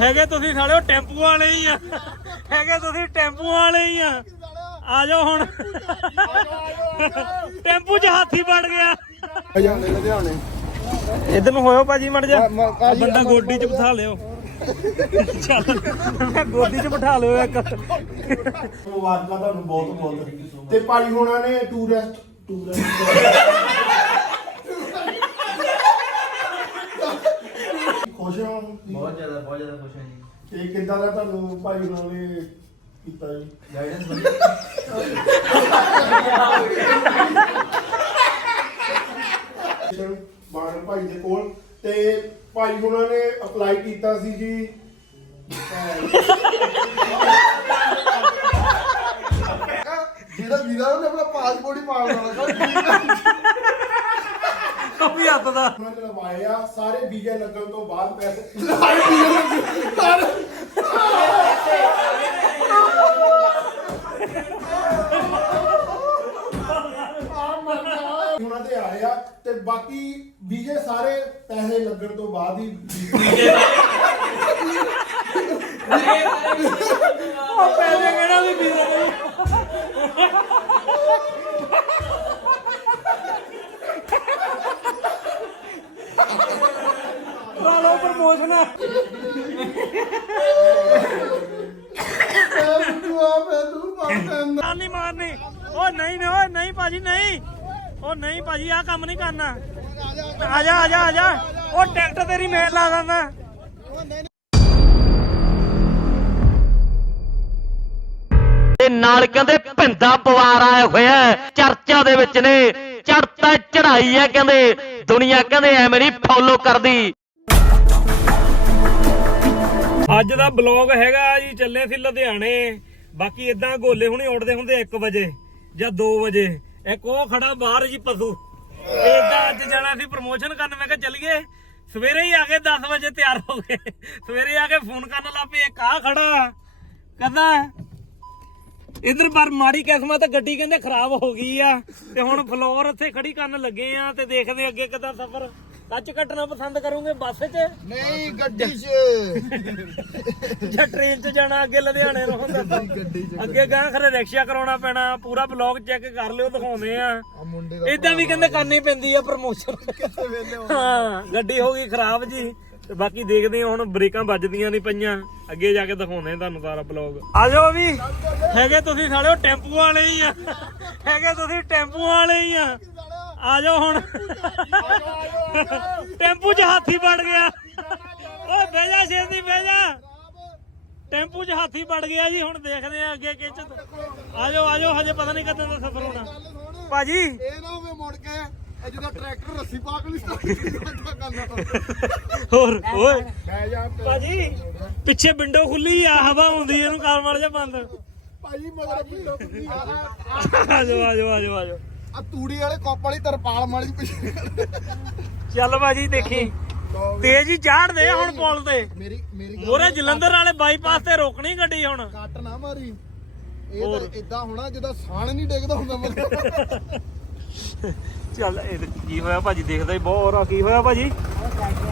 ਹੈਗੇ ਤੁਸੀਂ ਸਾਲਿਓ ਟੈਂਪੂ ਵਾਲੇ ਹੀ ਆ। ਹੈਗੇ ਤੁਸੀਂ ਟੈਂਪੂ ਵਾਲੇ ਹੀ ਆ। ਆ ਜਾਓ ਹੁਣ। ਟੈਂਪੂ 'ਚ ਹਾਥੀ ਵੜ ਗਿਆ। ਲੁਧਿਆਣੇ ਇਧਰ ਨੂੰ ਹੋਇਓ ਭਾਜੀ ਮੜ ਜਾ। ਬੰਦਾ ਗੋਡੀ 'ਚ ਬਿਠਾ ਲਿਓ। ਚੱਲ ਮੈਂ ਗੋਦੀ 'ਚ ਬਿਠਾ ਲਿਓ ਇੱਕ। ਮੁਬਾਰਕਾਂ ਤੁਹਾਨੂੰ ਬਹੁਤ ਬਹੁਤ। ਤੇ ਭਾਈ ਹੋਣਾ ਨੇ ਟੂਰਿਸਟ ਟੂਰਿਸਟ ਖੁਸ਼ ਹੋ? ਬਹੁਤ ਜ਼ਿਆਦਾ ਬਹੁਤ ਜ਼ਿਆਦਾ ਖੁਸ਼ ਹਾਂ ਜੀ। ਤੇ ਕਿੱਦਾਂ ਦਾ ਤੁਹਾਨੂੰ ਭਾਈ ਹੋਣਾ ਨੇ ਕੀਤਾ ਜੀ? ਗਾਈਡੈਂਸ ਵਧੀਆ। ਬਾਣ ਭਾਈ ਦੇ ਕੋਲ ਤੇ ਭਾਈ ਹੋਣਾ ਨੇ ਅਪਲਾਈ ਕੀਤਾ ਸੀ ਜੀ। ਜਿਹੜਾ ਵੀਰਾ ਉਹਨੇ ਆਪਣਾ ਪਾਸਪੋਰਟ ਹੀ ਉਹ ਵੀ ਹੱਥ ਦਾ। ਉਹਨਾਂ ਨੇ ਲਵਾਏ ਆ ਸਾਰੇ ਵੀਜ਼ੇ ਲੱਗਣ ਤੋਂ ਬਾਅਦ ਪੈਸੇ ਉਹਨਾਂ ਦੇ ਆਏ ਆ ਤੇ ਬਾਕੀ ਵੀਜ਼ੇ ਸਾਰੇ ਪੈਸੇ ਲੱਗਣ ਤੋਂ ਬਾਅਦ ਹੀ ਉਹ ਪੈਸੇ ਕਿਹੜਾ ਵੀ ਦੇ ਲਾਲੋ ਪ੍ਰਮੋਸ਼ਨ। ਪਾਸਨ ਨਾਲ ਨਹੀਂ ਮਾਰਨੀ। ਉਹ ਨਹੀਂ ਨਹੀਂ ਓਏ ਨਹੀਂ ਭਾਜੀ ਨਹੀਂ। ਉਹ ਨਹੀਂ ਭਾਜੀ ਆ ਕੰਮ ਨਹੀਂ ਕਰਨਾ। ਆ ਜਾ ਆ ਜਾ ਆ ਜਾ ਉਹ ਟਿਕਟ ਤੇਰੀ ਮੈਂ ਲਾ ਦਿੰਦਾ। ਤੇ ਨਾਲ ਕਹਿੰਦੇ ਭਿੰਦਾ ਪਵਾਰ ਆਇਆ ਹੋਇਆ ਚਰਚਾ ਦੇ ਵਿੱਚ ਨੇ। ਚੜਤਾ ਚੜਾਈ ਹੈ ਕਹਿੰਦੇ। ਦੁਨੀਆ ਕਹਿੰਦੇ ਐਵੇਂ ਨਹੀਂ ਫੋਲੋ ਕਰਦੀ। ਅੱਜ ਦਾ ਬਲੌਗ ਹੈਗਾ ਜੀ, ਚੱਲੇ ਸੀ ਲੁਧਿਆਣੇ। ਬਾਕੀ ਇਦਾਂ ਗੋਲੇ ਹੁਣੇ ਉੱਡਦੇ ਹੁੰਦੇ 1 ਵਜੇ ਜਾਂ 2 ਵਜੇ। ਇੱਕ ਉਹ ਖੜਾ ਬਾਹਰ ਜੀ ਪਸ਼ੂ। ਇਦਾਂ ਅੱਜ ਜਾਣਾ ਸੀ ਪ੍ਰਮੋਸ਼ਨ ਕਰਨ। ਮੈਂ ਕਿਹਾ ਚੱਲੀਏ, ਸਵੇਰੇ ਹੀ ਆ ਕੇ 10 ਵਜੇ ਤਿਆਰ ਹੋ ਗਏ। ਸਵੇਰੇ ਆ ਕੇ ਫੋਨ ਕਰਨ ਲੱਗ ਪਏ, ਇੱਕ ਆ ਖੜਾ। ਕਹਿੰਦਾ ਇਧਰ ਪਰ ਮਾੜੀ ਕਿਸਮਤ ਗੱਡੀ ਕਹਿੰਦੇ ਖਰਾਬ ਹੋ ਗਈ ਆ। ਤੇ ਹੁਣ ਫਲੋਰ ਉੱਥੇ ਖੜੀ ਕਰਨ ਲੱਗੇ ਆ ਤੇ ਦੇਖਦੇ ਅੱਗੇ ਕਿੱਦਾਂ ਸਫ਼ਰ। ਕੱਚ ਕੱਟਣਾ ਪਸੰਦ ਕਰੋਗੇ ਬੱਸ 'ਚ? ਨਹੀਂ ਗੱਡੀ 'ਚ। ਜਾਂ ਟ੍ਰੇਨ 'ਚ ਜਾਣਾ ਅੱਗੇ ਲੁਧਿਆਣੇ ਨੂੰ ਹੁੰਦਾ ਅੱਗੇ ਗਾਂ ਖਰੇ ਰਿਕਸ਼ਾ ਕਰਾਉਣਾ ਪੈਣਾ ਪੂਰਾ ਬਲੌਗ ਚੈੱਕ ਕਰ ਲਿਓ ਦਿਖਾਉਂਦੇ ਆ। ਇਦਾਂ ਵੀ ਕਹਿੰਦੇ ਕਰਨੀ ਪੈਂਦੀ ਆ ਪ੍ਰਮੋਸ਼ਨ ਹਾਂ ਗੱਡੀ ਹੋ ਗਈ ਖਰਾਬ ਜੀ। ਤੇ ਬਾਕੀ ਦੇਖਦੇ ਆ ਹੁਣ ਬ੍ਰੇਕਾਂ ਵੱਜਦੀਆਂ ਨਹੀਂ ਪਈਆਂ। ਅੱਗੇ ਜਾ ਕੇ ਦਿਖਾਉਂਦੇ ਆ ਤੁਹਾਨੂੰ ਸਾਰਾ ਬਲੌਗ ਆ ਜਾਓ ਵੀ। ਹੈਗੇ ਤੁਸੀਂ ਸਾਲਿਓ ਟੈਂਪੂ ਵਾਲੇ ਹੀ ਆ। ਹੈਗੇ ਤੁਸੀਂ ਟੈਂਪੂ ਵਾਲੇ ਹੀ ਆ। ਆ ਜਾਓ ਹੁਣ। ਟੈਂਪੂ 'ਚ ਹਾਥੀ ਵੜ ਗਿਆ। ਓਏ ਬਹਿ ਜਾ ਛੇਤੀ ਬਹਿ ਜਾ। ਟੈਂਪੂ 'ਚ ਹਾਥੀ ਵੜ ਗਿਆ ਜੀ ਹੁਣ ਦੇਖਦੇ ਆ ਅੱਗੇ ਕਿਚ ਆ ਜਾਓ ਆ ਜਾਓ ਹਜੇ ਪਤਾ ਨਹੀਂ ਕਦੋਂ ਦਾ ਸਫ਼ਰ ਹੋਣਾ। ਭਾਜੀ। ਇਹ ਨਾ ਹੋਵੇ ਮੁੜ ਕੇ। ਇਹ ਜਿਹਦਾ ਟਰੈਕਟਰ ਰੱਸੀ ਪਾ ਕੇ ਨਹੀਂ ਸਟਾਰਟ ਕਰਨਾ ਹੋਰ ਓਏ। ਬਹਿ ਜਾ ਭਾਜੀ। ਪਿੱਛੇ ਵਿੰਡੋ ਖੁੱਲੀ ਆ ਹਵਾ ਆਉਂਦੀ ਇਹਨੂੰ ਕਰ ਮਾਰ ਜਾ ਬੰਦ। ਭਾਈ ਮਗਰ ਪਿੰਡੋਂ ਤੁੰਨੀ ਆ। ਆ ਜਾਓ ਆ ਜਾਓ ਆ ਜਾਓ ਆ ਜਾਓ। ਆ ਤੂੜੀ ਵਾਲੇ ਕੱਪ ਵਾਲੀ ਤਰਪਾਲ ਮਾਰੀ ਪਿੱਛੇ। ਚੱਲ ਭਾਜੀ ਦੇਖੀ। ਤੇਜ਼ ਹੀ ਚਾੜਦੇ ਆ ਹੁਣ ਪੁਲ ਤੇ। ਮੇਰੀ ਮੇਰੀ ਮੋਰੇ ਜਲੰਧਰ ਵਾਲੇ ਬਾਈਪਾਸ ਤੇ ਰੋਕਣੀ ਗੱਡੀ ਹੁਣ। ਕੱਟ ਨਾ ਮਾਰੀ। ਇਹ ਤਾਂ ਇਦਾਂ ਹੋਣਾ ਜਿੱਦਾਂ ਸਾਣ ਨਹੀਂ ਡਿੱਗਦਾ ਹੁੰਦਾ ਮਗਰ। ਚੱਲ ਇਹ ਤੇ ਕੀ ਹੋਇਆ ਭਾਜੀ ਦੇਖਦਾ ਹੀ ਬਹੁਤ ਆ ਕੀ ਹੋਇਆ ਭਾਜੀ?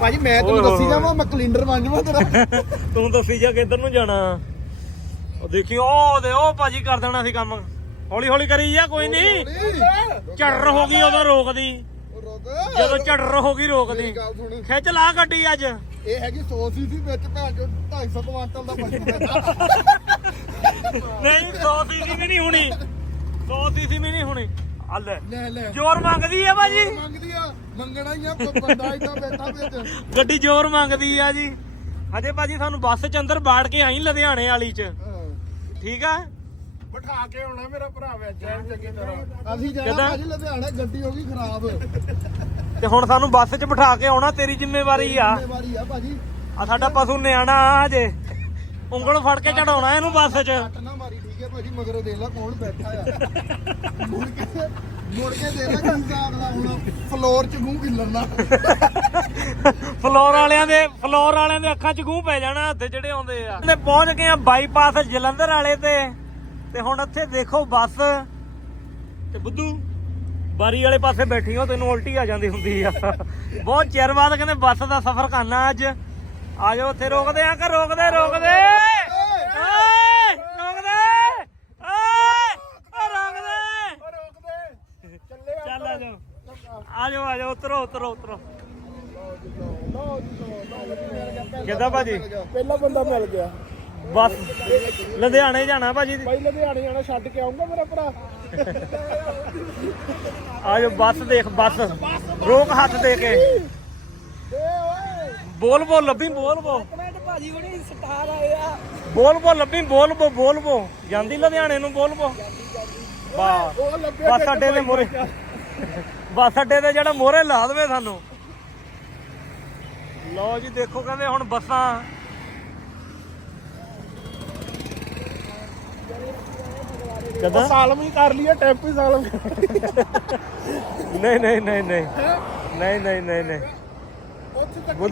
ਭਾਜੀ ਮੈਂ ਤੈਨੂੰ ਦੱਸੀ। ਜਾਵਾਂ ਮੈਂ ਕੈਲੰਡਰ ਬਣ ਜਾਵਾਂ ਤੇਰਾ। ਤੂੰ ਦੱਸੀ ਜਾ ਕਿੱਧਰ ਨੂੰ ਜਾਣਾ। ਉਹ ਦੇਖੀ ਉਹ ਦੇ ਉਹ ਭਾਜੀ ਕਰ ਦੇਣਾ ਸੀ ਕੰਮ। ਹੌਲੀ ਹੌਲੀ ਕਰੀ ਜਾ ਕੋਈ ਨਹੀਂ। ਝੜਰ ਹੋ ਗਈ ਉਦੋਂ ਰੋਕਦੀ। ਰੁਕ। ਜਦੋਂ ਝੜਰ ਹੋ ਗਈ ਰੋਕਦੀ। ਖਿੱਚ ਲਾ ਗੱਡੀ ਅੱਜ। ਇਹ ਹੈਗੀ 100 ਸੀਸੀ ਵਿੱਚ ਭੈਣ ਚੋ 250 ਕੁਆਂਟਲ ਦਾ ਨਹੀਂ 100 ਸੀਸੀ ਵੀ ਨਹੀਂ ਹੋਣੀ। 100 ਸੀਸੀ ਵੀ ਨਹੀਂ ਹੋਣੀ। ਆ ਲੈ ਲੈ। ਲੈ ਜ਼ੋਰ ਮੰਗਦੀ ਆ ਭਾਜੀ। ਮੰਗਦੀ ਆ। ਮੰਗਣਾ ਹੀ ਆ ਕੋਈ ਬੰਦਾ ਇਦਾਂ ਬੈਠਾ ਵਿੱਚ ਗੱਡੀ ਜ਼ੋਰ ਮੰਗਦੀ ਆ ਜੀ। ਹਜੇ ਭਾਜੀ ਸਾਨੂੰ ਬੱਸ ਚ ਅੰਦਰ ਬਾੜ ਕੇ ਆਈ ਲੁਧਿਆਣੇ ਵਾਲੀ ਚ। ਠੀਕ ਆ? ਬਿਠਾ ਕੇ ਆਉਣਾ ਮੇਰਾ ਭਰਾ ਵਿੱਚ ਚੰਗੀ ਤਰ੍ਹਾਂ। ਅਸੀਂ ਜਾਣਾ? ਭਾਜੀ ਲੁਧਿਆਣਾ ਗੱਡੀ ਹੋ ਗਈ ਖਰਾਬ। ਤੇ ਹੁਣ ਸਾਨੂੰ ਬੱਸ 'ਚ ਬਿਠਾ ਕੇ ਆਉਣਾ ਤੇਰੀ ਜ਼ਿੰਮੇਵਾਰੀ ਆ। ਜ਼ਿੰਮੇਵਾਰੀ ਆ ਭਾਜੀ। ਆ ਸਾਡਾ ਪਸ਼ੂ ਨਿਆਣਾ ਆ ਹਜੇ। ਉਂਗਲ ਫੜ ਕੇ ਚੜਾਉਣਾ ਇਹਨੂੰ ਬੱਸ 'ਚ। ਭਾਜੀ, ਮਗਰੋਂ ਦੇਖ ਲੈ ਕੌਣ ਬੈਠਾ ਆ। ਮੁੜ ਕੇ ਮੁੜ ਕੇ ਦੇਖ ਲੈ ਕੀ ਦਾ ਹੁਣ ਫਲੋਰ ਚ ਮੂੰਹ ਖਿਲਰਨਾ ਫਲੋਰ ਵਾਲਿਆਂ ਦੇ ਫਲੋਰ ਵਾਲਿਆਂ ਦੇ ਅੱਖਾਂ 'ਚ ਗੂੰ ਪੈ ਜਾਣਾ ਹੱਥ ਜਿਹੜੇ ਆਉਂਦੇ ਆ। ਤੇ ਪਹੁੰਚ ਗਏ ਆ ਬਾਈਪਾਸ ਜਲੰਧਰ ਵਾਲੇ ਤੇ। ਤੇ ਹੁਣ ਇੱਥੇ ਦੇਖੋ ਬੱਸ। ਤੇ ਬੁੱਧੂ, ਬਾਰੀ ਵਾਲੇ ਪਾਸੇ ਬੈਠੀ ਹੋ, ਤੈਨੂੰ ਉਲਟੀ ਆ ਜਾਂਦੀ ਹੁੰਦੀ ਆ। ਬਹੁਤ ਚਿਰ ਬਾਅਦ ਕਹਿੰਦੇ ਬੱਸ ਦਾ ਸਫ਼ਰ ਕਰਨਾ ਅੱਜ। ਆ ਜਾਓ, ਉੱਥੇ ਰੋਕਦੇ ਆ ਕਿ ਰੋਕਦੇ ਰੋਕਦੇ ਓਏ ਰੋਕਦੇ ਓਏ ਓ ਰੋਕਦੇ ਰੋਕ ਦੇ ਚੱਲੇ ਚੱਲ ਆ ਜਾਓ ਆ ਜਾਓ ਆ ਜਾਓ ਉਤਰੋ ਉਤਰੋ ਉਤਰੋ। ਕਿੱਦਾਂ ਭਾਜੀ? ਪਹਿਲਾ ਬੰਦਾ ਮਿਲ ਗਿਆ। ਬਸ ਲੁਧਿਆਣੇ ਜਾਣਾ ਭਾਜੀ? ਬਾਈ ਲੁਧਿਆਣੇ ਜਾਣਾ ਛੱਡ ਕੇ ਆਉਂਗਾ ਮੇਰਾ ਭਰਾ। ਆ ਜਾਓ ਬੱਸ ਦੇਖ ਬੱਸ। ਰੋਕ ਹੱਥ ਦੇ ਕੇ। ਬੋਲ ਬੋਲ ਲੱਭੀ ਬੋਲ ਬੋ ਭਾਜੀ ਬੜੀ ਸਟਾਰ ਆਏ ਆ। ਬੋਲ ਬੋ ਲੱਭੀ ਬੋਲ ਬੋ ਬੋਲ ਬੋ ਜਾਂਦੀ ਲੁਧਿਆਣੇ ਨੂੰ ਬੋਲ ਬੋ ਵਾਹ ਬੱਸ ਅੱਡੇ ਦੇ ਮੋਰੇ। ਬੱਸ ਅੱਡੇ ਤੇ ਜਿਹੜਾ ਮੋਰੇ ਲਾ ਦੇਵੇ ਸਾਨੂੰ। ਲਓ ਜੀ ਦੇਖੋ ਕਹਿੰਦੇ ਹੁਣ ਬੱਸਾਂ। ਕਦਾ? ਸਾਲਮ ਹੀ ਕਰ ਲਈਏ ਟੈਂਪੂ ਸਾਲਮ ਨਹੀਂ ਨਹੀਂ ਨਹੀਂ ਨਹੀਂ। ਨਹੀਂ ਨਹੀਂ ਨਹੀਂ ਨਹੀਂ। ਉੱਥੇ ਤੱਕ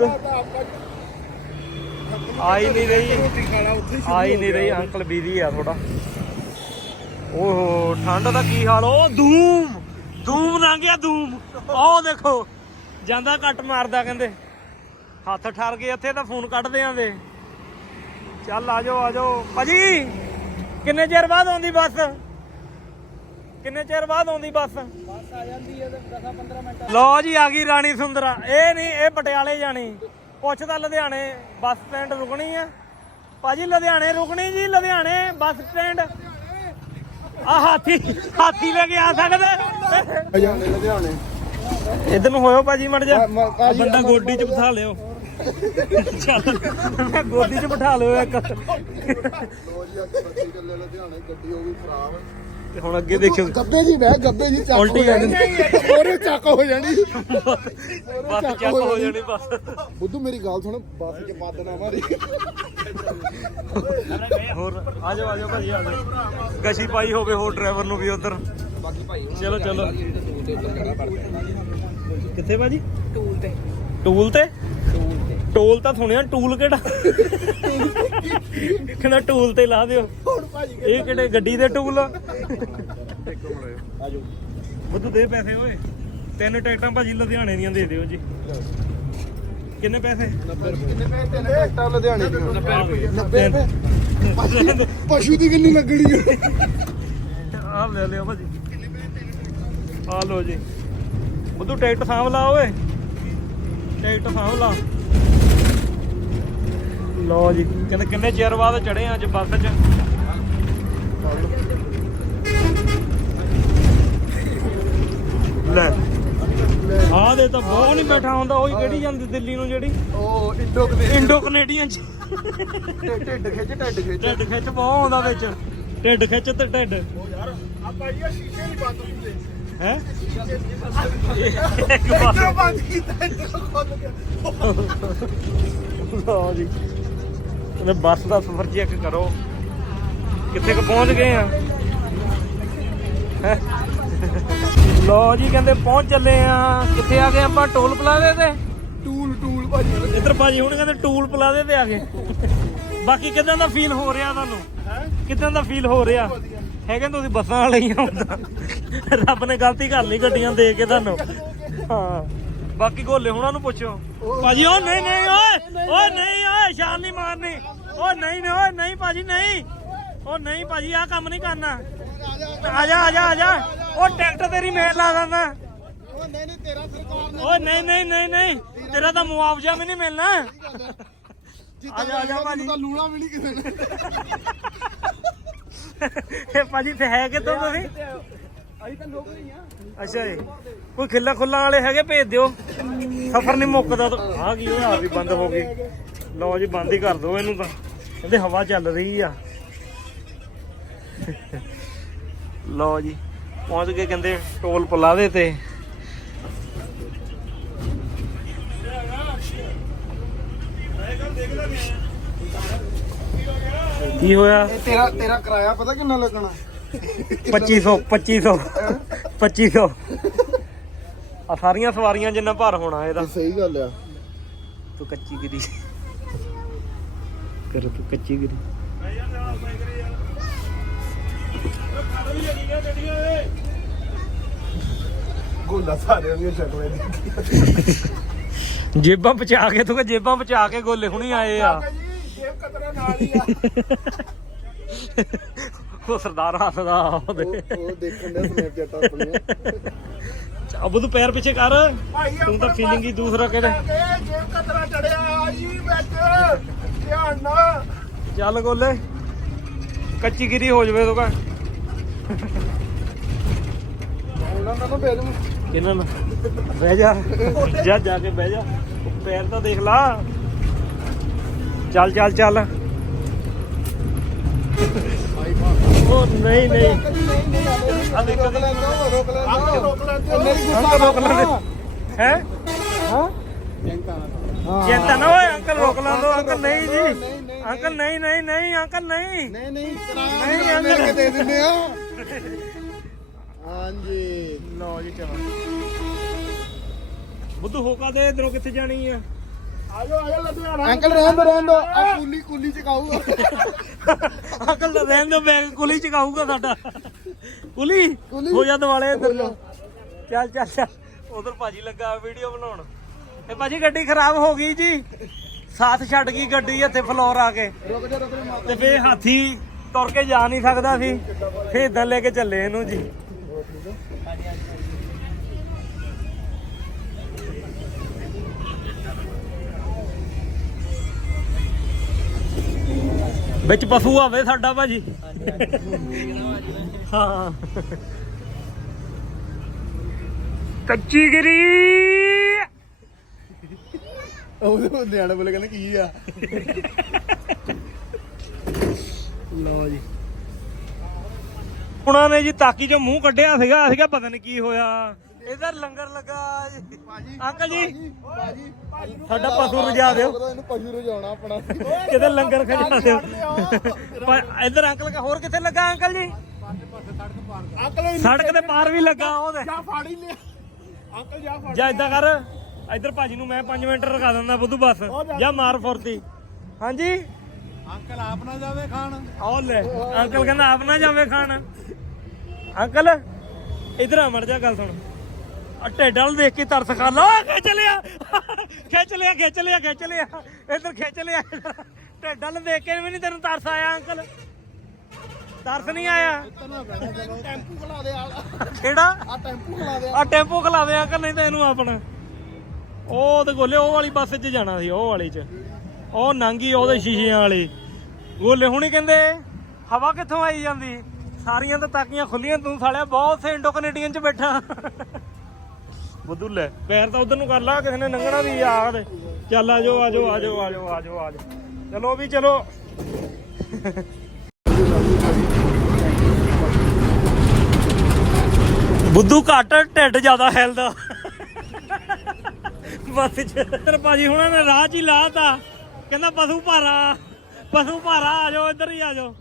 ਆਈ ਨਹੀਂ ਰਹੀ। ਆਈ ਨਹੀਂ ਰਹੀ ਅੰਕਲ ਬੀਜੀ ਆ ਥੋੜਾ ਓਹੋ ਠੰਡ ਦਾ ਕੀ ਹਾਲ ਉਹ ਧੂਮ! ਧੂਮ ਲੰਘ ਗਿਆ ਧੂਮ ਉਹ ਦੇਖੋ ਜਾਂਦਾ ਕੱਟ ਮਾਰਦਾ ਕਹਿੰਦੇ। ਹੱਥ ਠਰ ਗਏ ਇੱਥੇ ਤਾਂ ਫੋਨ ਕੱਢਦੇ ਆਂਦੇ ਚੱਲ ਆ ਜਾਓ ਆ ਜਾਓ। ਭਾਜੀ ਕਿੰਨੇ ਚਿਰ ਬਾਅਦ ਆਉਂਦੀ ਬੱਸ? ਕਿੰਨੇ ਚਿਰ ਬਾਅਦ ਆਉਂਦੀ ਬੱਸ? ਬੱਸ ਆ ਜਾਂਦੀ ਹੈ 10 15 ਮਿੰਟ ਲਓ ਜੀ ਆ ਗਈ ਰਾਣੀ ਸੁੰਦਰਾ। ਇਹ ਨਹੀਂ ਇਹ ਪਟਿਆਲੇ ਜਾਣੀ। ਪੁੱਛਦਾ ਲੁਧਿਆਣੇ ਬੱਸ ਸਟੈਂਡ ਰੁਕਣੀ ਆ। ਭਾਜੀ ਲੁਧਿਆਣੇ ਰੁਕਣੀ ਜੀ ਲੁਧਿਆਣੇ ਬੱਸ ਸਟੈਂਡ। ਆ ਹਾਥੀ ਹਾਥੀ ਲੈ ਕੇ ਆ ਸਕਦੇ? ਜਾਂਦੇ ਲੁਧਿਆਣੇ ਇਧਰ ਨੂੰ ਹੋਇਓ ਭਾਜੀ ਮੜ ਜਾ। ਬੰਦਾ ਗੋਡੀ 'ਚ ਬਿਠਾ ਲਿਓ। ਚੱਲ ਮੈਂ ਗੋਦੀ 'ਚ ਬਿਠਾ ਲਿਓ ਇੱਕ। ਲੋ ਜੀ ਅੱਜ ਬੱਤੀ ਚੱਲੇ ਲੁਧਿਆਣੇ ਗੱਡੀ ਹੋ ਗਈ ਖਰਾਬ। ਹੁਣ ਅੱਗੇ ਦੇਖਿਓ। ਗੱਬੇ ਜੀ ਬਹਿ ਗੱਬੇ ਜੀ ਚੱਕ ਉਲਟੀ ਆ ਜਾਂਦੀ। ਉਹਰੇ ਚੱਕ ਹੋ ਜਾਣੀ। ਬੱਸ ਚੱਕ ਹੋ ਜਾਣੀ। ਬੱਸ। ਬੁੱਧੂ ਮੇਰੀ ਗੱਲ ਸੁਣ ਬੱਸ 'ਚ ਪੱਦ ਨਾ ਮਾਰੀ। ਹੋਰ ਆ ਜਾਓ ਆ ਜਾਓ ਭਾਜੀ ਆ ਜਾਓ। ਗਸ਼ੀ ਪਾਈ ਹੋਵੇ ਹੋਰ ਡਰਾਈਵਰ ਨੂੰ ਵੀ ਉਧਰ। ਚਲੋ ਚਲੋ। ਕਿੱਥੇ ਭਾਜੀ? ਟੂਲ ਤੇ। ਟੂਲ ਤੇ? ਟੂਲ ਤਾਂ। ਸੁਣਿਆ ਟੂਲ ਕਿਹੜਾ? ਕਹਿੰਦਾ ਟੂਲ ਤੇ ਲਾ ਦਿਓ। ਇਹ ਕਿਹੜੇ ਗੱਡੀ ਦੇ ਟੂਲ ਆ? ਬੁੱਧੂ ਦੇ ਪੈਸੇ ਓਏ। ਤਿੰਨ ਟਿਕਟਾਂ ਭਾਜੀ ਲੁਧਿਆਣੇ ਦੀਆਂ ਦੇ ਦਿਓ ਜੀ। ਕਿੰਨੇ ਪੈਸੇ? ਕਿੰਨੇ ਪੈਸੇ ਤਿੰਨ ਟਿਕਟਾਂ ਲੁਧਿਆਣੇ ਦੀਆਂ 90 ਰੁਪਏ ਪਸ਼ੂ ਦੀ ਕਿੰਨੀ ਲੱਗਣੀ ਹੈ ਆਹ ਲੈ ਲਿਓ ਭਾਜੀ। ਆ ਲਓ ਜੀ। ਬੁੱਧੂ ਟਿਕਟ ਸਾਂਭ ਲਾ ਓਏ। ਟਿਕਟ ਸਾਂਭ ਲਾ। ਲਓ ਜੀ। ਕਹਿੰਦੇ ਕਿੰਨੇ ਚਿਰ ਬਾਅਦ ਚੜੇ ਆ ਅੱਜ ਬੱਸ 'ਚ? ਲੈ। ਆਹ ਦੇ ਤਾਂ ਬਹੁਤ ਨਹੀਂ ਬੈਠਾ ਹੁੰਦਾ ਉਹੀ ਕਿਹੜੀ ਜਾਂਦੀ ਦਿੱਲੀ ਨੂੰ ਜਿਹੜੀ? ਉਹ ਇੰਡੋ ਇੰਡੋ ਕੈਨੇਡੀਅਨ ਚ। ਢਿੱਡ ਖਿੱਚ ਢਿੱਡ ਖਿੱਚ। ਢਿੱਡ ਖਿੱਚ ਬਹੁਤ ਆਉਂਦਾ ਵਿੱਚ। ਢਿੱਡ ਖਿੱਚ ਤੇ ਢਿੱਡ। ਆ ਭਾਈ ਆ ਸ਼ੀਸ਼ੇ ਨਹੀਂ ਬੰਦ ਹੁੰਦੇ ਹੈ? ਇੱਕ ਬੰਦ ਕੀਤਾ। ਇੰਨਾ ਖੁੱਲ ਗਿਆ ਲਓ ਜੀ। ਕਹਿੰਦੇ ਬੱਸ ਦਾ ਸਫ਼ਰ ਚੈੱਕ ਕਰੋ। ਕਿੱਥੇ ਕੁ ਪਹੁੰਚ ਗਏ ਆ? ਲਓ ਜੀ ਕਹਿੰਦੇ ਪਹੁੰਚ ਚੱਲੇ ਆ। ਕਿੱਥੇ ਆ ਗਏ ਆਪਾਂ? ਟੋਲ ਪਲਾਜ਼ੇ ਤੇ? ਟੂਲ ਟੂਲ ਭਾਜੀ। ਇੱਧਰ ਭਾਜੀ ਹੁਣ ਕਹਿੰਦੇ ਟੂਲ ਪਲਾਜ਼ੇ ਤੇ ਆ ਗਏ। ਬਾਕੀ ਕਿਦਾਂ ਦਾ ਫੀਲ ਹੋ ਰਿਹਾ ਤੁਹਾਨੂੰ? ਕਿਦਾਂ ਦਾ ਫੀਲ ਹੋ ਰਿਹਾ? ਹੈਗੇ ਤੁਸੀਂ ਬੱਸਾਂ ਵਾਲੇ ਹੀ ਹੁੰਦਾ ਰੱਬ ਨੇ ਗਲਤੀ ਕਰ ਲਈ ਗੱਡੀਆਂ ਦੇ ਕੇ ਤੁਹਾਨੂੰ। ਹਾਂ। ਬਾਕੀ ਗੋਲੇ ਹੁਣਾਂ ਨੂੰ ਪੁੱਛੋ। ਭਾਜੀ ਉਹ ਨਹੀਂ ਨਹੀਂ ਓਏ ਓਏ ਨਹੀਂ ਓਏ ਸ਼ਾਨ ਨਹੀਂ ਮਾਰਨੀ। ਓ ਨਹੀਂ ਨਹੀਂ ਓਏ ਨਹੀਂ ਭਾਜੀ ਨਹੀਂ। ਉਹ ਨਹੀਂ ਭਾਜੀ ਆਹ ਕੰਮ ਨਹੀਂ ਕਰਨਾ। ਆ ਜਾ ਆ ਜਾ ਆ ਜਾ। ਉਹ ਟਿਕਟ ਤੇਰੀ ਮੈਂ ਲਾ ਦਿੰਦਾ। ਉਹ ਨਹੀਂ ਨਹੀਂ ਤੇਰਾ ਸਰਕਾਰ ਨੇ ਓਏ ਨਹੀਂ ਨਹੀਂ ਨਹੀਂ ਨਹੀਂ। ਤੇਰਾ ਤਾਂ ਮੁਆਵਜ਼ਾ ਵੀ ਨਹੀਂ ਮਿਲਣਾ। ਆ ਜਾ ਆ ਜਾ ਭਾਜੀ। ਤਾਂ ਲੂਣਾ ਵੀ ਨਹੀਂ ਕਿਸੇ ਨੇ। ਇਹ ਭਾਜੀ ਤੇ ਹੈ ਕਿੱਥੋਂ ਤੁਸੀਂ? ਅਸੀਂ ਤਾਂ ਲੋਕ ਨਹੀਂ ਆ। ਅੱਛਾ ਜੀ। ਕੋਈ ਖਿੱਲਾ ਖੁੱਲਾ ਵਾਲੇ ਹੈਗੇ ਭੇਜ ਦਿਓ। ਸਫਰ ਨਹੀਂ ਮੁੱਕਦਾ ਤਾਂ ਆ ਗਈ ਉਹ ਆਪ ਹੀ ਬੰਦ ਹੋ ਗਈ ਲਓ ਜੀ ਬੰਦ ਹੀ ਕਰ ਦਿਓ ਇਹਨੂੰ ਤਾਂ। ਕਹਿੰਦੇ ਹਵਾ ਚੱਲ ਰਹੀ ਆ। ਲਓ ਜੀ ਪਹੁੰਚ ਗਏ ਕਹਿੰਦੇ ਟੋਲ ਪਲਾਵੇ ਤੇ। ਕੀ ਹੋਇਆ? ਇਹ ਤੇਰਾ ਤੇਰਾ ਕਿਰਾਇਆ ਪਤਾ ਕਿੰਨਾ ਲੱਗਣਾ? 2500 2500 2500 ਆ ਸਾਰੀਆਂ ਸਵਾਰੀਆਂ ਜਿੰਨਾ ਭਰ ਹੋਣਾ ਇਹਦਾ। ਸਹੀ ਗੱਲ ਆ। ਤੂੰ ਕੱਚੀ ਗਿਰੀ। ਕਰ ਤੂੰ ਕੱਚੀ ਗਿਰੀ। ਗੋਲਾ ਸਾਰਿਆਂ ਦੀਆਂ ਸ਼ਕਲਾਂ ਦੀ। ਜੇਬਾਂ ਬਚਾ ਕੇ ਤੂੰ ਕਿ ਜੇਬਾਂ ਬਚਾ ਕੇ ਗੋਲੇ ਹੁਣੀ ਆਏ ਆ। ਕਾਕਾ ਜੀ ਜੇਬ ਕਤਰਾ ਨਾਲ ਹੀ ਆ। ਉਹ ਸਰਦਾਰ ਹੱਸਦਾ ਉਹਦੇ। ਉਹ ਦੇਖਣ ਦੇ ਸਨੈਪਚੈਟ ਆਪਣੀਆਂ। ਅਬੂ ਤੂੰ ਪੈਰ ਪਿੱਛੇ ਕਰ। ਤੂੰ ਤਾਂ ਫੀਲਿੰਗ ਹੀ ਦੂਸਰਾ ਕਿਹੜੇ। ਜੇਬ ਕਤਰਾ ਚੜਿਆ ਆ ਜੀ ਵਿੱਚ ਧਿਆਨ ਨਾਲ। ਚੱਲ ਗੋਲੇ। ਕੱਚੀ ਗਿਰੀ ਹੋ ਜਵੇ ਤੂੰ ਕਾ ਉਹਨਾਂ ਦਾ ਤਾਂ ਬੇਲ ਕਿਹਨਾਂ ਨਾਲ ਬਹਿ ਜਾ। ਜਾ ਜਾ ਕੇ ਬਹਿ ਜਾ। ਪੈਰ ਤਾਂ ਦੇਖ ਲਾ। ਚੱਲ ਚੱਲ ਚੱਲ। ਉਹ ਨਹੀਂ ਨਹੀਂ। ਰੋਕ ਰੋਕ ਗੁੱਸਾ ਰੋਕ ਹੈ? ਹਾਂ? ਚਿੰਤਾ ਨਾ ਓਏ ਅੰਕਲ ਰੋਕ ਲਾਂ ਦੋ। ਅੰਕਲ ਨਹੀਂ ਜੀ। ਅੰਕਲ ਨਹੀਂ ਨਹੀਂ ਨਹੀਂ ਅੰਕਲ ਨਹੀਂ। ਨਹੀਂ ਨਹੀਂ ਅੰਕਲ। ਦੇ ਦਿੰਦੇ ਆ ਹਾਂਜੀ। ਲਓ ਜੀ ਚਲੋ। ਬੁੱਧੂ ਹੋਕਾ ਦੇ ਇਧਰੋਂ ਕਿੱਥੇ ਜਾਣੀ ਆ? ਆਜੋ ਆਜੋ ਲੁਧਿਆਣਾ ਅੰਕਲ ਰਹਿਣ ਦੋ ਰਹਿਣ ਦੋ। ਆ ਕੁੱਲੀ ਕੁੱਲੀ ਚ ਖਾਊਗਾ ਅੰਕਲ ਤਾਂ ਰਹਿਣ ਦੋ ਬੈਗ ਕੁਲੀ ਚ ਕਾਊਗਾ ਸਾਡਾ। ਕੁਲੀ ਕੁਲੀ। ਹੋ ਜਾ ਦਿਵਾਲੇ ਇਧਰ ਨੂੰ ਚੱਲ ਚੱਲ ਚੱਲ। ਉਧਰ ਭਾਜੀ ਲੱਗਾ ਵੀਡੀਓ ਬਣਾਉਣ। ਇਹ ਭਾਜੀ ਗੱਡੀ ਖਰਾਬ ਹੋ ਗਈ ਜੀ। ਸਾਥ ਛੱਡ ਗਈ ਗੱਡੀ ਇੱਥੇ ਫਲੋਰ ਆ ਕੇ। ਰੁਕ ਜਾ ਰੁਕ ਜਾ ਮਾਤਾ ਤੇ ਫੇਰ ਹਾਥੀ ਤੁਰ ਕੇ ਜਾ ਨਹੀਂ ਸਕਦਾ ਸੀ। ਫੇਰ ਇਦਾਂ ਲੈ ਕੇ ਚੱਲੇ ਇਹਨੂੰ ਜੀ। ਵਿੱਚ ਪਸ਼ੂ ਆਵੇ ਸਾਡਾ ਭਾਜੀ। ਹਾਂ। ਕੱਚੀ ਗਿਰੀ। ਉਹ ਨਿਆਣੇ ਬੋਲੇ ਕਹਿੰਦੇ ਕੀ ਆ? ਲਓ ਜੀ। ਉਹਨਾਂ ਨੇ ਜੀ ਤਾਕੀ ਚੋਂ ਮੂੰਹ ਕੱਢਿਆ ਸੀਗਾ ਸੀਗਾ ਪਤਾ ਨਹੀਂ ਕੀ ਹੋਇਆ। ਇਧਰ ਲੰਗਰ ਲੱਗਾ ਜੀ। ਅੰਕਲ ਜੀ। ਭਾਜੀ ਸਾਡਾ ਪਸ਼ੂ ਰਜਾ ਦਿਓ। ਇਹਨੂੰ ਪਸ਼ੂ ਰਜਾਉਣਾ ਆਪਣਾ। ਕਿਤੇ ਲੰਗਰ ਖਜਾ ਦਿਓ। ਪਰ ਇਧਰ ਅੰਕਲ ਕਾ ਹੋਰ ਕਿੱਥੇ ਲੱਗਾ ਅੰਕਲ ਜੀ? ਸੜਕ ਦੇ ਪਾਰ ਵੀ ਲੱਗਾ ਉਹਦੇ। ਜਾ ਫਾੜੀ ਲਿਆ। ਅੰਕਲ ਜਾ ਫਾੜੀ ਜਾਂ ਇਦਾਂ ਕਰ ਇਧਰ ਭਾਜੀ ਨੂੰ ਮੈਂ 5 ਮਿੰਟ ਰਖਾ ਦਿੰਦਾ ਬੁੱਧੂ ਬਸ। ਜਾਂ। ਮਾਰ ਫੁਰਤੀ। ਹਾਂਜੀ? ਅੰਕਲ ਆਪ ਨਾ ਜਾਵੇ ਖਾਣ। ਆਹ ਲੈ ਅੰਕਲ ਕਹਿੰਦਾ ਆਪ ਨਾ ਜਾਵੇ ਖਾਣ। ਅੰਕਲ ਇਧਰ ਆ ਮੜ ਜਾ ਗੱਲ ਸੁਣ। ਆ ਢਿੱਡ ਦੇਖ ਕੇ ਤਰਸ ਖਾ ਲਾ। ਖਿੱਚ ਲਿਆ। ਖਿੱਚ ਲਿਆ ਖਿੱਚ ਲਿਆ ਖਿੱਚ ਲਿਆ। ਇਧਰ ਖਿੱਚ ਲਿਆ। ਢਿੱਡ ਦੇਖ ਕੇ ਵੀ ਨਹੀਂ ਤੈਨੂੰ ਤਰਸ ਆਇਆ, ਅੰਕਲ। ਤਰਸ ਨਹੀਂ ਆਇਆ। ਟੈਂਪੂ ਖਲਾ ਦੇ ਕਿਹੜਾ? ਆ ਟੈਂਪੂ ਖਲਾ ਦੇ ਆ ਟੈਂਪੋ ਖਲਾਵੇ ਅੰਕਲ, ਨਹੀਂ ਤਾਂ ਇਹਨੂੰ ਆਪਣਾ। ਉਹ ਤੇ ਗੋਲੇ, ਉਹ ਵਾਲੀ ਬੱਸ 'ਚ ਜਾਣਾ ਸੀ, ਉਹ ਵਾਲੀ 'ਚ। ਉਹ ਨੰਗੀ, ਉਹਦੇ ਸ਼ੀਸ਼ਿਆਂ ਵਾਲੀ। ਗੋਲੇ ਹੁਣੀ ਕਹਿੰਦੇ, ਹਵਾ ਕਿੱਥੋਂ ਆਈ ਜਾਂਦੀ? ਸਾਰੀਆਂ ਤਾਂ ਤਾਕੀਆਂ ਖੁੱਲੀਆਂ, ਤੂੰ ਸਾਲਿਆ, ਬਹੁਤ ਸੇ ਇੰਡੋ ਕੈਨੇਡੀਅਨ 'ਚ ਬੈਠਾ। ਬੁੱਧੂ ਲੈ। ਪੈਰ ਤਾਂ ਉਧਰ ਨੂੰ ਕਰ ਲਾ, ਕਿਸੇ ਨੇ ਲੰਘਣਾ ਵੀ ਆ ਦੇ। ਚੱਲ ਆਜੋ ਆਜੋ ਆਜੋ ਆਜੋ ਆਜੋ ਆਜੋ ਚਲੋ ਵੀ, ਚਲੋ। ਬੁੱਧੂ ਘੱਟ, ਢਿੱਡ ਜ਼ਿਆਦਾ ਹਿਲਦਾ। ਬਸ ਚ ਭਾਜੀ ਹੁਣਾਂ ਨੇ ਰਾਹ 'ਚ ਹੀ ਲਾਤਾ। ਕਹਿੰਦਾ ਪਸ਼ੂ ਭਾਰਾ ਪਸ਼ੂ ਭਾਰਾ, ਆ ਜਾਓ, ਇੱਧਰ ਹੀ ਆ ਜਾਓ।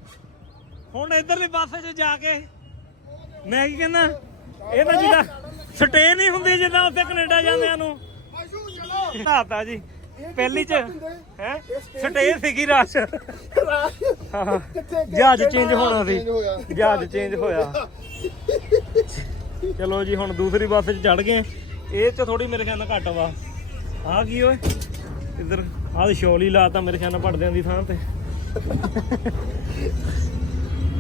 ਹੁਣ ਇੱਧਰਲੀ ਬੱਸ 'ਚ ਜਾ ਕੇ, ਮੈਂ ਕੀ ਕਹਿੰਦਾ? ਇਹ ਤਾਂ ਜਿੱਦਾਂ ਸਟੇ ਨਹੀਂ ਹੁੰਦੀ ਜਿੱਦਾਂ ਉੱਥੇ ਕੈਨੇਡਾ ਜਾਂਦਿਆਂ ਨੂੰ। ਚਲੋ ਹਾਤਾ ਜੀ ਪਹਿਲੀ 'ਚ ਹੈ? ਸਟੇ ਸੀਗੀ ਰਸ਼ ਹਾਂ ਜਹਾਜ਼ ਚੇਂਜ ਹੋਣਾ ਸੀ। ਜਹਾਜ਼ ਚੇਂਜ ਹੋਇਆ। ਚਲੋ ਜੀ ਹੁਣ ਦੂਸਰੀ ਬੱਸ 'ਚ ਚੜ ਗਏ। ਇਹ 'ਚ ਥੋੜੀ ਮੇਰੇ ਖਿਆਲ ਨਾਲ ਘੱਟ ਵਾ। ਆ ਕੀ ਓਏ? ਇੱਧਰ ਆਹ ਸ਼ੋਲ ਹੀ ਲਾਤਾ ਮੇਰੇ ਖਿਆਲ ਨਾਲ ਪੜਦਿਆਂ ਦੀ ਥਾਂ ਤੇ।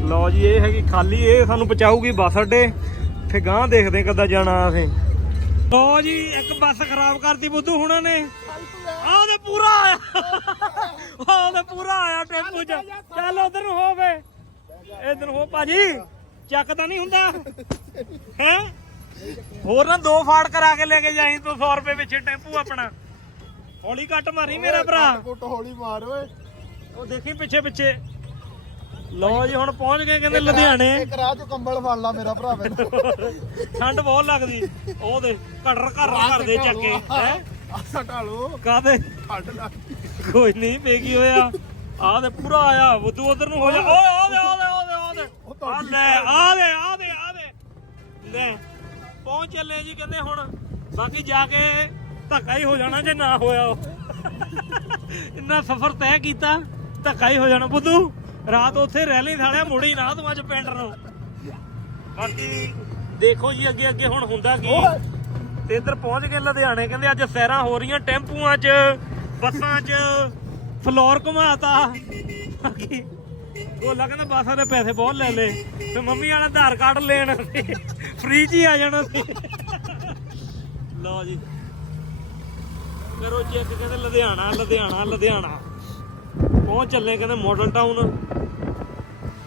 ਲਓ ਜੀ ਇਹ ਹੈਗੀ ਖਾਲੀ ਇਹ ਸਾਨੂੰ ਪਹੁੰਚਾਊਗੀ ਬੱਸ ਅੱਡੇ। ਫੇ ਗਾਂ ਦੇਖਦੇ ਕਦਾਂ ਜਾਣਾ ਅਸੀਂ। ਲਓ ਜੀ ਇੱਕ ਬੱਸ ਖਰਾਬ ਕਰਤੀ ਬੁੱਧੂ ਹੁਣਾਂ ਨੇ। ਆਹ ਉਹਦੇ ਪੂਰਾ ਆਇਆ। ਆਹ ਉਹਦੇ ਪੂਰਾ ਆਇਆ ਟੈਂਪੂ ਚ। ਚੱਲ ਉਧਰ ਨੂੰ ਹੋ ਵੇ। ਇਧਰ ਹੋ ਭਾਜੀ ਚੱਕ ਤਾਂ ਨਹੀਂ ਹੁੰਦਾ। ਹੈ? ਹੋਰ ਨਾ ਦੋ ਫਾੜ ਕਰਾ ਕੇ ਲੈ ਕੇ ਜਾਈ ਤੂੰ 100 ਰੁਪਏ ਪਿੱਛੇ ਟੈਂਪੂ ਆਪਣਾ। ਹੌਲੀ ਕੱਟ ਮਾਰੀ ਮੇਰਾ ਭਰਾ। ਕੁੱਟ ਹੌਲੀ ਮਾਰ ਓਏ। ਉਹ ਦੇਖੀ ਪਿੱਛੇ ਪਿੱਛੇ ਲਓ ਜੀ ਹੁਣ ਪਹੁੰਚ ਗਏ ਕਹਿੰਦੇ ਲੁਧਿਆਣੇ। ਇੱਕ ਰਾਹ ਚੋਂ ਕੰਬਲ ਫੜ ਲਾ ਮੇਰਾ ਭਰਾ ਮੈਨੂੰ। ਠੰਡ ਬਹੁਤ ਲੱਗਦੀ। ਉਹ ਦੇ ਘੜਰ ਘਰ ਕਰਦੇ ਚੱਕੇ ਹੈ? ਆਸਾ ਢਾਲੋ। ਕਾਦੇ ਠੰਡ ਲੱਗ ਕੋਈ ਨਹੀਂ ਪੇਗੀ ਹੋਇਆ। ਆਹ ਤੇ ਪੂਰਾ ਆਇਆ। ਬੁੱਧੂ ਉਧਰ ਨੂੰ ਹੋ ਜਾ। ਓਏ ਆ ਦੇ ਆ ਦੇ ਆ ਦੇ ਆ ਦੇ। ਆ ਲੈ ਆ ਦੇ ਆ ਦੇ ਆ ਦੇ। ਲੈ ਪਹੁੰਚ ਚੱਲੇ ਜੀ ਕਹਿੰਦੇ ਹੁਣ। ਬਾਕੀ ਜਾ ਕੇ ਧੱਕਾ ਹੀ ਹੋ ਜਾਣਾ ਜੇ ਨਾ ਹੋਇਆ ਉਹ। ਇੰਨਾ ਸਫ਼ਰ ਤੈਅ ਕੀਤਾ ਧੱਕਾ ਹੀ ਹੋ ਜਾਣਾ। ਬੁੱਧੂ ਰਾਤ ਉੱਥੇ ਰਹਿ ਲਈ ਸਾਲਿਆ ਮੁੜੀ ਨਾ ਤੂੰ ਅੱਜ ਪਿੰਡ ਨੂੰ। ਬਾਕੀ ਦੇਖੋ ਜੀ ਅੱਗੇ ਅੱਗੇ ਹੁਣ ਹੁੰਦਾ ਕੀ। ਤੇ ਇੱਧਰ ਪਹੁੰਚ ਗਏ ਲੁਧਿਆਣੇ ਕਹਿੰਦੇ ਅੱਜ ਸੈਰਾਂ ਹੋ ਰਹੀਆਂ ਟੈਂਪੂਆਂ 'ਚ ਬੱਸਾਂ 'ਚ ਫਲੋਰ ਘੁਮਾਤਾ। ਬਾਕੀ ਗੋਲਾ ਕਹਿੰਦਾ ਬੱਸਾਂ ਦੇ ਪੈਸੇ ਬਹੁਤ ਲੈ ਲਏ। ਤੇ ਮੰਮੀ ਵਾਲਾ ਆਧਾਰ ਕਾਰਡ ਲੈਣ ਫ੍ਰੀ 'ਚ ਹੀ ਆ ਜਾਣਾ ਸੀ। ਲਓ ਜੀ। ਕਰੋ ਚੈੱਕ ਕਹਿੰਦੇ ਲੁਧਿਆਣਾ ਲੁਧਿਆਣਾ ਲੁਧਿਆਣਾ। ਪਹੁੰਚ ਚੱਲੇ ਕਹਿੰਦੇ ਮਾਡਲ ਟਾਊਨ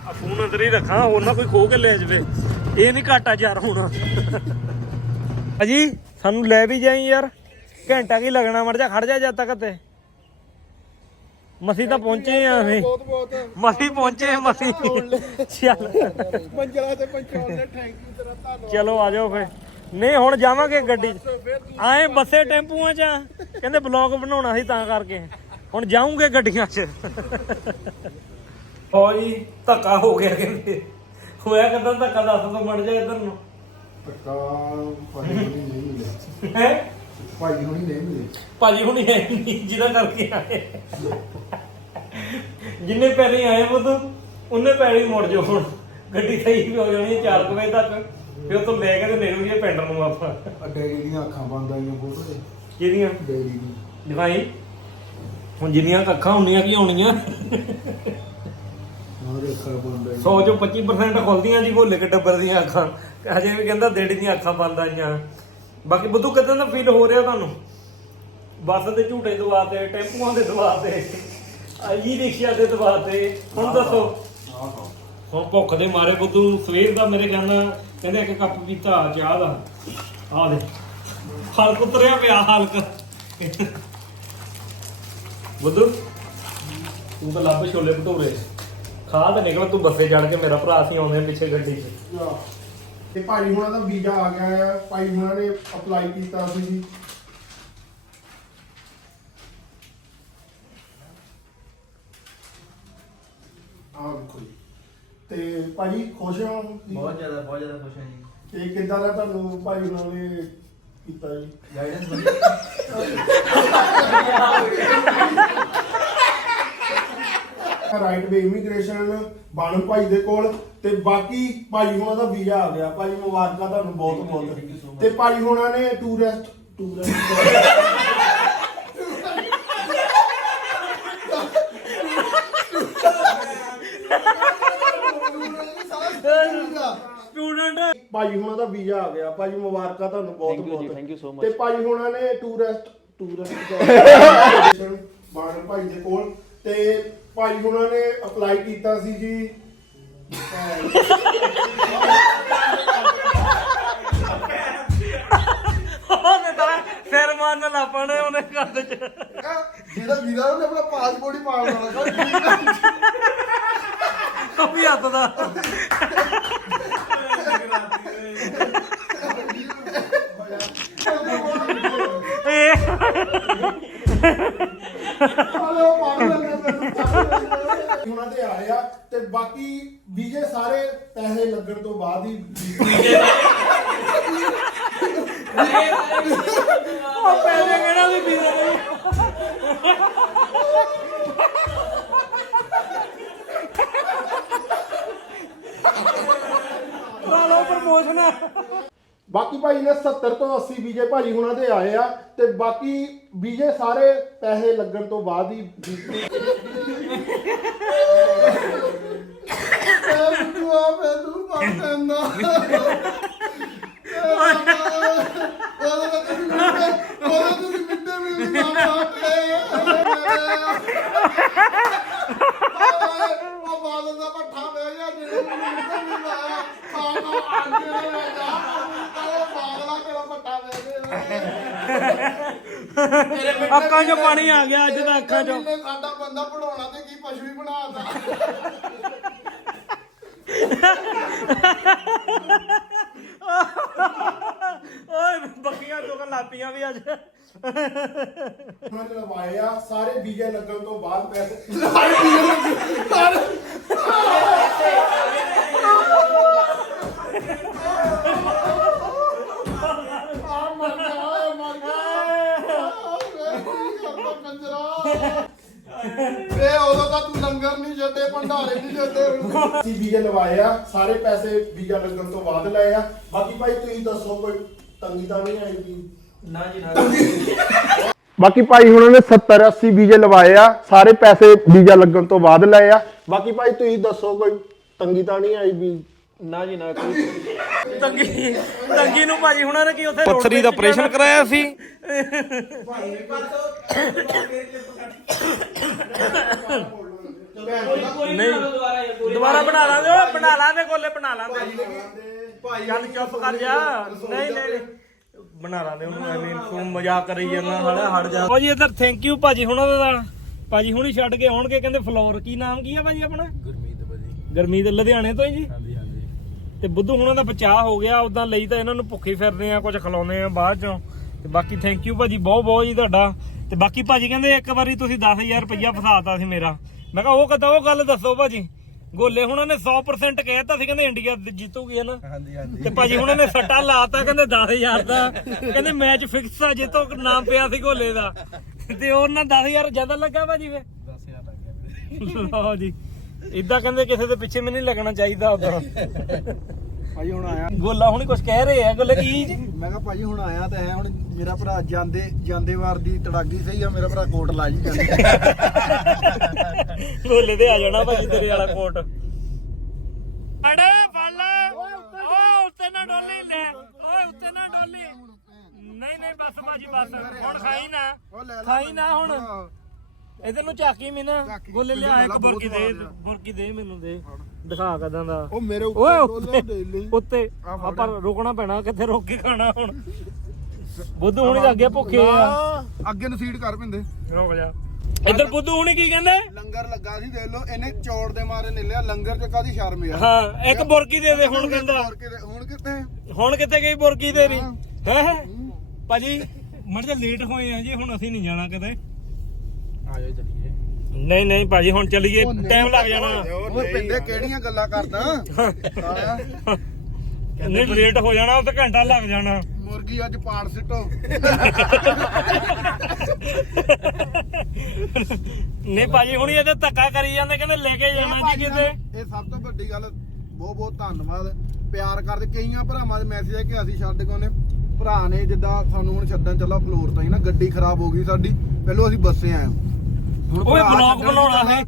ਆ ਫੋਨ ਅੰਦਰ ਹੀ ਰੱਖਾਂ ਹੋਰ ਨਾ ਕੋਈ ਖੋ ਕੇ ਲੈ ਜਾਵੇ। ਇਹ ਨਹੀਂ ਘਾਟਾ ਯਾਰ ਹੁਣ। ਅਜੀ ਸਾਨੂੰ ਲੈ ਵੀ ਜਾਈ ਯਾਰ। ਘੰਟਾ ਕੀ ਲੱਗਣਾ ਮੜ ਜਾ ਖੜ ਜਾ ਜਦ ਤੱਕ ਤੇ। ਮਸੀ ਤਾਂ ਪਹੁੰਚੇ ਆ ਅਸੀਂ। ਬਹੁਤ ਬਹੁਤ। ਮਸੀ ਪਹੁੰਚੇ ਮਸੀ। ਚੱਲ। ਮੰਜਲਾ ਤੇ ਪੰਚੋਲ ਨੇ ਥੈਂਕ ਯੂ ਤੇਰਾ ਧੰਨਵਾਦ। ਚਲੋ ਆ ਜਾਓ ਫੇ ਨਹੀਂ ਹੁਣ ਜਾਵਾਂਗੇ ਗੱਡੀ 'ਚ। ਆਏ ਬੱਸੇ ਟੈਂਪੂਆਂ 'ਚ। ਕਹਿੰਦੇ ਬਲੌਗ ਬਣਾਉਣਾ ਸੀ ਤਾਂ ਕਰਕੇ। ਹੁਣ ਜਾਉਂਗੇ ਗੱਡੀਆਂ 'ਚ। ਹੋ ਜੀ ਧੱਕਾ ਹੋ ਗਿਆ ਕਹਿੰਦੇ। ਹੋਇਆ ਕਦਾਂ ਧੱਕਾ ਦੱਸ ਦੋ ਮੜ ਜਾ ਇੱਧਰ ਨੂੰ। ਪੱਕਾ ਭਾਈ ਹੁਣੀ ਨਹੀਂ ਮਿਲੇ ਹੈ? ਭਾਈ ਹੁਣੀ ਨਹੀਂ ਮਿਲੇ ਭਾਜੀ ਹੁਣੀ ਹੈ ਨਹੀਂ ਜਿਹਦਾ ਕਰਕੇ ਆਏ। ਜਿੰਨੇ ਪੈਰੇ ਆਏ ਬੁੱਧ ਉਹਨੇ ਪੈਰੇ ਮੁੜ ਜਾਓ ਹੁਣ। ਗੱਡੀ ਸਹੀ ਵੀ ਹੋ ਜਾਣੀ ਹੈ 4 ਵਜੇ ਤੱਕ। ਫਿਰ ਉਹ ਤੋਂ ਲੈ ਕੇ ਤੇ ਨਿਕਲ ਗਏ ਪਿੰਡ ਨੂੰ ਆਪਾਂ। ਡੈਡੀ ਦੀਆਂ ਅੱਖਾਂ ਬੰਦ ਆਈਆਂ ਫੋਟੋ ਤੇ ਕਿਹਦੀਆਂ? ਡੈਡੀ ਦੀ ਦਿਖਾਈ ਹੁਣ ਜਿੰਨੀਆਂ ਕੁ ਅੱਖਾਂ ਹੁੰਦੀਆਂ ਕੀ ਹੋਣੀਆਂ ਉਹਦੇ ਅੱਖਾਂ ਬੰਦ ਆਈਆਂ 100 ਚੋਂ 25% ਖੁੱਲਦੀਆਂ ਜੀ ਭੋਲੇ ਕੇ ਟੱਬਰ ਦੀਆਂ ਅੱਖਾਂ। ਹਜੇ ਵੀ ਕਹਿੰਦਾ ਡੇਢ ਦੀਆਂ ਅੱਖਾਂ ਬੰਦ ਆਈਆਂ ਬਾਕੀ ਬੁੱਧੂ ਕਿਦਾਂ ਦਾ ਫੀਲ ਹੋ ਰਿਹਾ ਤੁਹਾਨੂੰ? ਬੱਸ ਦੇ ਝੂਟੇ ਦਵਾ ਤੇ ਟੈਂਪੂਆਂ ਦੇ ਦਵਾ ਤੇ ਆਈ ਰਿਕਸ਼ਾ ਦੇ ਦਵਾ ਤੇ। ਹੁਣ ਦੱਸੋ। ਹੁਣ ਭੁੱਖ ਦੇ ਮਾਰੇ ਬੁੱਧੂ ਸਵੇਰ ਦਾ ਮੇਰੇ ਖਿਆਲ ਕਹਿੰਦੇ ਇੱਕ ਕੱਪ ਪੀਤਾ ਚਾਹ ਦਾ। ਆ ਦੇ ਹਲਕ ਉਤਰਿਆ ਪਿਆ ਹਲਕ। ਬੁੱਧੂ ਤੂੰ ਤਾਂ ਲੱਭ ਛੋਲੇ ਭਟੂਰੇ। ਖਾ ਤੇ ਨਿਕਲ ਤੂੰ ਬੱਸੇ ਚੜ ਕੇ ਮੇਰਾ ਭਰਾ ਸੀ ਆਉਂਦੇ ਪਿੱਛੇ ਗੱਡੀ 'ਚ। ਤੇ ਭਾਈ ਹੁਣਾਂ ਦਾ ਵੀਜ਼ਾ ਆ ਗਿਆ ਆ। ਭਾਈ ਹੁਣਾਂ ਨੇ ਅਪਲਾਈ ਕੀਤਾ ਸੀ ਜੀ। ਆਹ ਦੇਖੋ ਜੀ। ਤੇ ਭਾਜੀ ਖੁਸ਼ ਹੋ? ਬਹੁਤ ਜ਼ਿਆਦਾ ਬਹੁਤ ਜ਼ਿਆਦਾ ਖੁਸ਼ ਹਾਂ ਜੀ। ਤੇ ਕਿੱਦਾਂ ਦਾ ਤੁਹਾਨੂੰ ਭਾਈ ਹੁਣਾਂ ਨੇ ਕੀਤਾ ਜੀ। ਗਾਈਡੈਂਸ ਵਧੀਆ ਰਾਈਟ ਵੇ ਇਮੀਗ੍ਰੇਸ਼ਨ ਬਾਣੂ ਭਾਈ ਦੇ ਕੋਲ ਤੇ ਬਾਕੀ ਭਾਈ ਹੁਣਾਂ ਦਾ ਵੀਜ਼ਾ ਆ ਗਿਆ। ਭਾਈ ਮੁਬਾਰਕਾਂ ਤੁਹਾਨੂੰ ਬਹੁਤ ਬਹੁਤ। ਤੇ ਭਾਈ ਹੁਣਾਂ ਨੇ ਟੂਰਿਸਟ ਟੂਰਿਸਟ ਸਟੂਡੈਂਟ ਭਾਈ ਹੁਣਾਂ ਦਾ ਵੀਜ਼ਾ ਆ ਗਿਆ। ਭਾਈ ਮੁਬਾਰਕਾਂ ਤੁਹਾਨੂੰ ਬਹੁਤ ਬਹੁਤ। ਥੈਂਕ ਯੂ ਸੋ ਮਚ ਤੇ ਭਾਈ ਹੁਣਾਂ ਨੇ ਟੂਰਿਸਟ ਟੂਰਿਸਟ ਬਾਣੂ ਭਾਈ ਦੇ ਕੋਲ। ਤੇ ਭਾਈ ਹੁਣਾਂ ਨੇ ਅਪਲਾਈ ਕੀਤਾ ਸੀ ਜੀ। ਉਹਨੇ ਤਾਂ ਸਿਰ ਮਾਰਨ ਲੱਪਣੇ ਉਹਨੇ ਘਰ ਚ। ਜਿਹੜਾ ਵੀਰਾ ਉਹਨੇ ਆਪਣਾ ਪਾਸਪੋਰਟ ਹੀ ਵਾਲਾ ਕਰ ਉਹ ਵੀ ਹੱਥ ਦਾ। ਇਹ ਹਲੋ ਪੜ੍ਹ ਲੈਂਦੇ। ਉਹਨਾਂ ਦੇ ਆਏ ਆ ਤੇ ਬਾਕੀ ਵੀਜ਼ੇ ਸਾਰੇ ਪੈਸੇ ਲੱਗਣ ਤੋਂ ਬਾਅਦ ਹੀ ਉਹ ਪੈਸੇ ਕਿਹੜਾ ਵੀ ਪੀਦਾ ਨਹੀਂ ਲਾਲੋ ਪ੍ਰਮੋਸ਼ਨ। ਬਾਕੀ ਭਾਈ ਨੇ 70 ਤੋਂ 80 ਵੀਜ਼ੇ ਭਾਜੀ ਹੁਣਾਂ ਦੇ ਆਏ ਆ, ਤੇ ਬਾਕੀ ਵੀਜ਼ੇ ਸਾਰੇ ਪੈਸੇ ਲੱਗਣ ਤੋਂ ਬਾਅਦ ਹੀ ਐ ਬਿੱਟੂ ਆ ਮੈਨੂੰ ਪੜ ਉਹਦੇ ਤੁਸੀਂ ਮਿੱਟੇ ਉਹਦੇ ਤੁਸੀਂ ਮਿੱਟੇ ਵੀ ਨਹੀਂ ਉਹ ਬਾਦਲ ਦਾ ਪੱਠਾ ਵੇ ਜਾਂ ਜਿਹੜੇ ਮਿੱਟੇ ਨਹੀਂ ਲਾਇਆ ਖਾਣਾ ਆਂਦੇ ਨੇ ਜਾ ਉਹ ਬਾਦਲਾ ਕਿਹੜਾ ਪੱਠਾ ਵੇ ਅੱਖਾਂ 'ਚੋਂ ਪਾਣੀ ਆ ਗਿਆ ਅੱਜ ਤਾਂ ਅੱਖਾਂ 'ਚੋਂ। ਸਾਡਾ ਬੰਦਾ ਪੜਾਉਣਾ ਤੇ ਕੀ ਪਸ਼ੂ ਹੀ ਬਣਾਤਾ? ਓਏ ਬੱਕੀਆਂ ਚੋਕਣ ਲਾਪੀਆਂ ਵੀ ਅੱਜ। ਉਹਨਾਂ ਨੇ ਲਵਾਏ ਆ ਸਾਰੇ ਵੀਜ਼ੇ ਲੱਗਣ ਤੋਂ ਬਾਅਦ ਪੈਸੇ ਆ ਲੰਗਰ ਨਹੀਂ ਛੱਡੇ ਭੰਡਾਰੇ ਨਹੀਂ ਛੱਡੇ। ਅਸੀਂ ਵੀਜ਼ੇ ਲਵਾਏ ਆ ਸਾਰੇ ਪੈਸੇ ਵੀਜ਼ਾ ਲੱਗਣ ਤੋਂ ਬਾਅਦ ਲਏ ਆ। ਬਾਕੀ ਭਾਈ ਤੁਸੀਂ ਦੱਸੋ ਕੋਈ ਤੰਗੀ ਤਾਂ ਨਹੀਂ ਆਏਗੀ ਨਾ ਜੀ ਨਾ ਬਾਕੀ ਭਾਈ ਹੁਣਾਂ ਨੇ 70 80 ਵੀਜ਼ੇ ਲਵਾਏ ਆ ਸਾਰੇ ਪੈਸੇ ਵੀਜ਼ਾ ਲੱਗਣ ਤੋਂ ਬਾਅਦ ਲਏ ਆ। ਬਾਕੀ ਭਾਈ ਤੁਸੀਂ ਦੱਸੋ ਕੋਈ ਤੰਗੀ ਤਾਂ ਨਹੀਂ ਆਈ ਵੀ? ਨਾ ਜੀ ਨਾ ਕੋਈ। ਤੰਗੀ ਤੰਗੀ ਨੂੰ ਭਾਜੀ ਹੁਣਾਂ ਨੇ ਕੀ ਉੱਥੇ ਪੱਥਰੀ ਦਾ ਆਪਰੇਸ਼ਨ ਕਰਾਇਆ ਸੀ। ਨਹੀਂ। ਦੁਬਾਰਾ ਬਣਾ ਲਾਂਗੇ ਓ ਬਣਾ ਲਾਂਗੇ ਕੋਲੇ ਬਣਾ ਲਾਂਗੇ। ਚੱਲ ਚੁੱਪ ਕਰ ਜਾ। ਨਹੀਂ ਨਹੀਂ ਨਹੀਂ। ਬਣਾ ਲਾਂਗੇ ਉਹਨੂੰ ਐਵੇਂ ਤੂੰ ਮਜ਼ਾਕ ਕਰੀ ਜਾਂਦਾ ਸਾਲਾ ਹਟ ਜਾ। ਭਾਜੀ ਇਧਰ ਥੈਂਕ ਯੂ ਭਾਜੀ ਹੁਣਾਂ ਦਾ ਭਾਜੀ ਹੁਣੀ ਛੱਡ ਕੇ ਆਉਣਗੇ ਕਹਿੰਦੇ ਫਲੋਰ ਕੀ ਨਾਮ ਕੀ ਆ ਭਾਜੀ ਆਪਣਾ? ਗੁਰਮੀਤ ਭਾਜੀ। ਗਰਮੀ ਦੇ ਲੁਧਿਆਣੇ ਤੋਂ ਹੀ ਜੀ? ਹਾਂਜੀ ਹਾਂਜੀ। ਤੇ ਬੁੱਧੂ ਹੁਣਾਂ ਦਾ ਬਚਾਅ ਹੋ ਗਿਆ ਉਦਾਂ ਲਈ ਤਾਂ ਇਹਨਾਂ ਨੂੰ ਭੁੱਖੇ ਫਿਰਦੇ ਆ ਕੁਝ ਖਿਲਾਉਂਦੇ ਆ ਬਾਅਦ ਚੋਂ। ਤੇ ਬਾਕੀ ਥੈਂਕ ਯੂ ਭਾਜੀ ਬਹੁਤ ਬਹੁਤ ਜੀ ਤੁਹਾਡਾ। ਤੇ ਬਾਕੀ ਭਾਜੀ ਕਹਿੰਦੇ ਇੱਕ ਵਾਰੀ ਤੁਸੀਂ 10000 ਰੁਪਇਆ ਫਸਾਤਾ ਸੀ ਮੇਰਾ। ਮੈਂ ਕਿਹਾ ਉਹ ਕਦੋਂ ਉਹ ਗੱਲ ਦੱਸੋ ਭਾਜੀ। ਗੋਲੇ ਹੁਣਾਂ ਨੇ 100% ਕਹਿਤਾ ਸੀ ਕਹਿੰਦੇ ਇੰਡੀਆ ਜਿੱਤੂਗੀ ਨਾ? ਹਾਂਜੀ ਹਾਂਜੀ। ਤੇ ਭਾਜੀ ਹੁਣਾਂ ਨੇ ਸੱਟਾ ਲਾਤਾ ਕਹਿੰਦੇ 10000 ਦਾ। ਕਹਿੰਦੇ ਮੈਚ ਫਿਕਸ ਆ ਜਿੱਤੋਂ ਨਾਮ ਪਿਆ ਸੀ ਗੋਲੇ ਦਾ। ਤੇ ਉਹਨਾਂ 10000 ਜ਼ਿਆਦਾ ਲੱਗਾ ਭਾਜੀ ਵੇ 10000 ਲੱਗ ਗਿਆ। ਲਓ ਜੀ। ਇਦਾਂ ਕਹਿੰਦੇ ਕਿਸੇ ਦੇ ਪਿੱਛੇ ਮੈਨੂੰ ਨਹੀਂ ਲੱਗਣਾ ਚਾਹੀਦਾ ਉਦੋਂ। ਭਾਈ ਹੁਣ ਆਇਆ। ਗੋਲਾ ਹੁਣੀ ਕੁਝ ਕਹਿ ਰਹੇ ਆ ਗੋਲੇ ਕੀ ਜੀ? ਮੈਂ ਕਿਹਾ ਭਾਜੀ ਹੁਣ ਆਇਆ ਤਾਂ ਹੈ ਹੁਣ ਮੇਰਾ ਭਰਾ ਜਾਂਦੇ ਜਾਂਦੇ ਵਾਰ ਦੀ ਤੜਾਗੀ ਸਹੀ ਆ ਮੇਰਾ ਭਰਾ ਕੋਟ ਲਾ ਜੀ ਜਾਂਦੇ। ਗੋਲੇ ਤੇ ਆ ਜਾਣਾ ਭਾਜੀ ਤੇਰੇ ਵਾਲਾ ਕੋਟ। ਅੜੇ ਫੜ ਲੈ ਓਏ ਉੱਤੇ ਨਾ ਡੋਲੀ ਲੈ ਓਏ ਉੱਤੇ ਨਾ ਡੋਲੀ। ਨਹੀਂ ਨਹੀਂ ਬਸ ਭਾਜੀ ਬਸ। ਹੁਣ ਖਾਈ ਨਾ ਖਾਈ ਨਾ ਹੁਣ। ਇਧਰ ਨੂੰ ਝਾਕੀ ਮੈਂ ਨਾ। ਗੋਲੇ ਲਿਆ ਇੱਕ ਬੁਰਕੀ ਦੇ। ਬੁਰਕੀ ਦੇ ਮੈਨੂੰ ਦੇ। ਦਿਖਾ ਕਦਾਂ ਦਾ। ਉਹ ਮੇਰੇ ਓਏ ਉੱਤੇ ਡੋਲੇ ਉੱਤੇ ਦੇ ਲਈ। ਉੱਤੇ। ਫੜ। ਆਪਾਂ ਰੁਕਣਾ ਪੈਣਾ ਕਿੱਥੇ ਰੁਕ ਕੇ ਖਾਣਾ ਹੁਣ? ਬੁੱਧੂ ਹੁਣੀ ਤਾਂ ਅੱਗੇ ਭੁੱਖੇ ਆ। ਅੱਗੇ ਨੂੰ ਸੀਟ ਕਰ ਪਿੰਦੇ। ਰੁਕ ਜਾ। ਇੱਧਰ ਬੁੱਧੂ ਹੁਣੀ ਕੀ ਕਹਿੰਦੇ? ਲੰਗਰ ਲੱਗਾ ਸੀ ਦੇਖ ਲਓ ਇਹਨੇ ਚੌੜ ਦੇ ਮਾਰੇ ਨੇ ਲਿਆ ਲੰਗਰ ਚ ਕਾਦੀ ਸ਼ਰਮ ਆ? ਹਾਂ ਇੱਕ ਬੁਰਕੀ ਦੇ ਦੇ ਹੁਣ ਕਹਿੰਦਾ। ਹੋਰ ਕਿਤੇ- ਹੁਣ ਕਿਤੇ ਹੁਣ ਕਿੱਥੇ ਗਈ ਬੁਰਕੀ ਤੇਰੀ? ਹੈ। ਭਾਜੀ ਮਰ ਜਾ ਲੇਟ ਹੋਏ ਆ ਜੀ ਹੁਣ ਅਸੀਂ ਨਹੀਂ ਜਾਣਾ ਕਿਤੇ ਆ ਜਾਓ ਚਲੀਏ। ਨਹੀਂ ਨਹੀਂ ਭਾਜੀ ਹੁਣ ਚੱਲੀਏ। ਟਾਈਮ ਲੱਗ ਜਾਣਾ। ਉਹ ਪਿੰਦੇ ਕਿਹੜੀਆਂ ਗੱਲਾਂ ਕਰਦਾ। ਨਹੀਂ ਲੇਟ ਹੋ ਜਾਣਾ ਉਹ ਤੇ ਘੰਟਾ ਲੱਗ ਜਾਣਾ। ਮੁਰਗੀ ਅੱਜ ਪਾੜ ਸਿੱਟੋ। ਨਹੀਂ ਭਾਜੀ ਹੁਣੀ ਇਹਦੇ ਧੱਕਾ ਕਰੀ ਜਾਂਦੇ ਕਹਿੰਦੇ ਲੈ ਕੇ ਜਾਣਾ ਜੀ ਕਿਤੇ। ਇਹ ਸਭ ਤੋਂ ਵੱਡੀ ਗੱਲ ਬਹੁਤ ਬਹੁਤ ਧੰਨਵਾਦ। ਪਿਆਰ ਕਰਦੇ ਕਈਆਂ ਭਰਾਵਾਂ ਦੇ ਮੈਸੇਜ ਹੈ ਕਿ ਅਸੀਂ ਛੱਡ ਕੇ ਉਹਨੇ ਭਰਾ ਨੇ ਜਿੱਦਾਂ ਸਾਨੂੰ ਹੁਣ ਛੱਡਣ ਚੱਲਾ ਫਲੋਰ ਤੋਂ ਹੀ ਨਾ ਗੱਡੀ ਖਰਾਬ ਹੋ ਗਈ ਸਾਡੀ ਪਹਿਲੋਂ ਅਸੀਂ ਬੱਸੇ ਆਏ ਹੁਣ ਓਏ ਭਰਾ ਬਲੌਗ ਛੱਡਣ ਬਣਾਉਣਾ ਹੈ।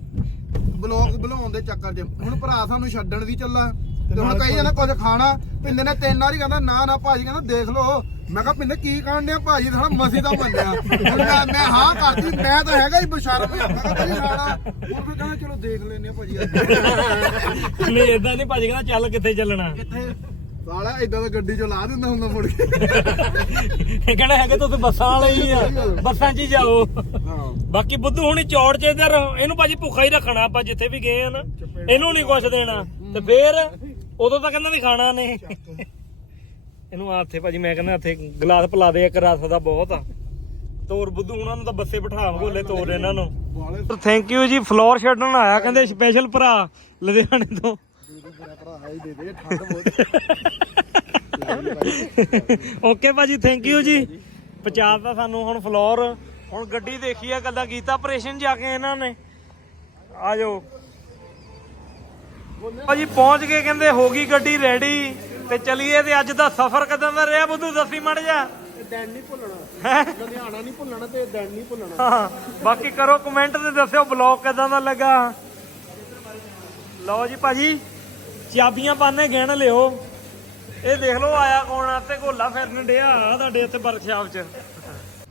ਬਲੌਗ ਬਣਾਉਣ ਦੇ ਚੱਕਰ 'ਚ। ਹੁਣ ਭਰਾ ਸਾਨੂੰ ਛੱਡਣ ਦੀ ਚੱਲਾ ਤੇ ਹੁਣ ਕਹੀ ਜਾਂਦਾ ਕੁਝ ਖਾਣਾ ਪਿੰਦੇ ਨੇ ਤਿੰਨ ਵਾਰੀ ਕਹਿੰਦਾ ਨਾ ਨਾ ਭਾਜੀ ਕਹਿੰਦਾ ਦੇਖ ਲਓ। ਮੈਂ ਕਿਹਾ ਪਿੰਦੇ ਕੀ ਖਾਣ ਡਿਆ ਭਾਜੀ? ਸਾਡਾ ਮਸੀ ਦਾ ਹੁਣ ਮੈਂ ਮੈਂ ਹਾਂ ਕਰਤੀ ਮੈਂ ਤਾਂ ਹੈਗਾ ਹੀ ਬਸ਼ਰਮ ਮੈਂ ਕਿਹਾ ਭਾਜੀ ਖਾਣਾ। ਹੁਣ ਫਿਰ ਕਹਿੰਦਾ ਚਲੋ ਦੇਖ ਲੈਨੇ ਆ ਭਾਜੀ। ਅੱਜ ਨਹੀਂ ਇਦਾਂ ਨਹੀਂ ਭਾਜੀ ਕਹਿੰਦਾ ਚੱਲ ਕਿੱਥੇ ਚੱਲਣਾ? ਕਿੱਥੇ? ਸਾਲਾ ਇਦਾਂ ਦਾ ਗੱਡੀ ਚੋਂ ਲਾ ਦਿੰਦਾ ਹੁੰਦਾ ਮੁੜ ਕੇ। ਇਹ ਕਹਿੰਦਾ ਹੈਗੇ ਤੁਸੀਂ ਬੱਸਾਂ ਵਾਲੇ ਹੀ ਆ। ਬੱਸਾਂ 'ਚ ਹੀ ਜਾਓ। ਹਾਂ। ਬਾਕੀ ਬੁੱਧੂ ਹੁਣੀ ਚੌੜ ਚ ਇਧਰ ਇਹਨੂੰ ਭਾਜੀ ਭੁੱਖਾ ਹੀ ਰੱਖਣਾ ਆਪਾਂ ਜਿੱਥੇ ਵੀ ਗਏ ਆ ਨਾ ਇਹਨੂੰ ਨਹੀਂ ਕੁਛ ਦੇਣਾ। ਤੇ ਫੇਰ ਉਦੋਂ ਤਾਂ ਕਹਿੰਦਾ ਵੀ ਖਾਣਾ ਨੇ। ਇਹਨੂੰ ਆ ਹੱਥੇ ਭਾਜੀ ਮੈਂ ਕਹਿੰਦਾ ਹੱਥੇ ਗਲਾਸ ਪਿਲਾ ਦੇ ਇੱਕ ਰਸ ਦਾ ਬਹੁਤ ਆ। ਤੋਰ ਬੁੱਧੂ ਹੁਣਾਂ ਨੂੰ ਤਾਂ ਬੱਸੇ ਬਿਠਾਵਾਂਗੇ ਹਲੇ ਤੋਰ ਇਹਨਾਂ ਨੂੰ। ਥੈਂਕ ਯੂ ਜੀ ਫਲੋਰ ਛੱਡਣ ਆਇਆ ਕਹਿੰਦੇ ਸਪੈਸ਼ਲ ਭਰਾ ਲੁਧਿਆਣੇ ਤੋਂ। ਮੇਰਾ ਭਰਾ ਹੈ ਹੀ ਦੇ ਦੇ ਠੰਡ ਬਹੁਤ ਓਕੇ ਭਾਜੀ ਥੈਂਕ ਯੂ ਜੀ। ਪਹੁੰਚਾਤਾ ਸਾਨੂੰ ਹੁਣ ਫਲੋਰ ਹੁਣ ਗੱਡੀ ਦੇਖੀ ਆ ਕੱਲਾ ਕੀਤਾ ਆਪਰੇਸ਼ਨ ਜਾ ਕੇ ਇਹਨਾਂ ਨੇ। ਆ ਜਾਓ। ਭਾਜੀ ਪਹੁੰਚ ਗਏ ਕਹਿੰਦੇ ਹੋ ਗਈ ਗੱਡੀ ਰੈਡੀ ਤੇ ਚਲੀਏ ਤੇ ਅੱਜ ਦਾ ਸਫ਼ਰ ਕਦਾਂ ਦਾ ਰਿਹਾ ਬੁੱਧੂ ਦੱਸੀ ਮੜ ਜਾ ਨਹੀਂ ਭੁੱਲਣਾ। ਹੈਂ? ਲੁਧਿਆਣਾ ਨਹੀਂ ਭੁੱਲਣਾ ਤੇ ਡੈਨ ਨਹੀਂ ਭੁੱਲਣਾ। ਹਾਂ ਬਾਕੀ ਕਰੋ ਕਮੈਂਟ ਤੇ ਦੱਸਿਓ ਬਲੌਗ ਕਿਦਾਂ ਦਾ ਲੱਗਾ। ਲਓ ਜੀ ਭਾਜੀ। ਚਾਬੀਆਂ ਪਾਣੇ ਗਿਣ ਲਿਓ। ਇਹ ਦੇਖ ਲਓ ਆਇਆ ਕੌਣ ਆ ਤੇ ਗੋਲਾ ਫਿਰਨ ਡਿਆ ਤੁਹਾਡੇ ਇੱਥੇ ਵਰਕਸ਼ਾਪ 'ਚ।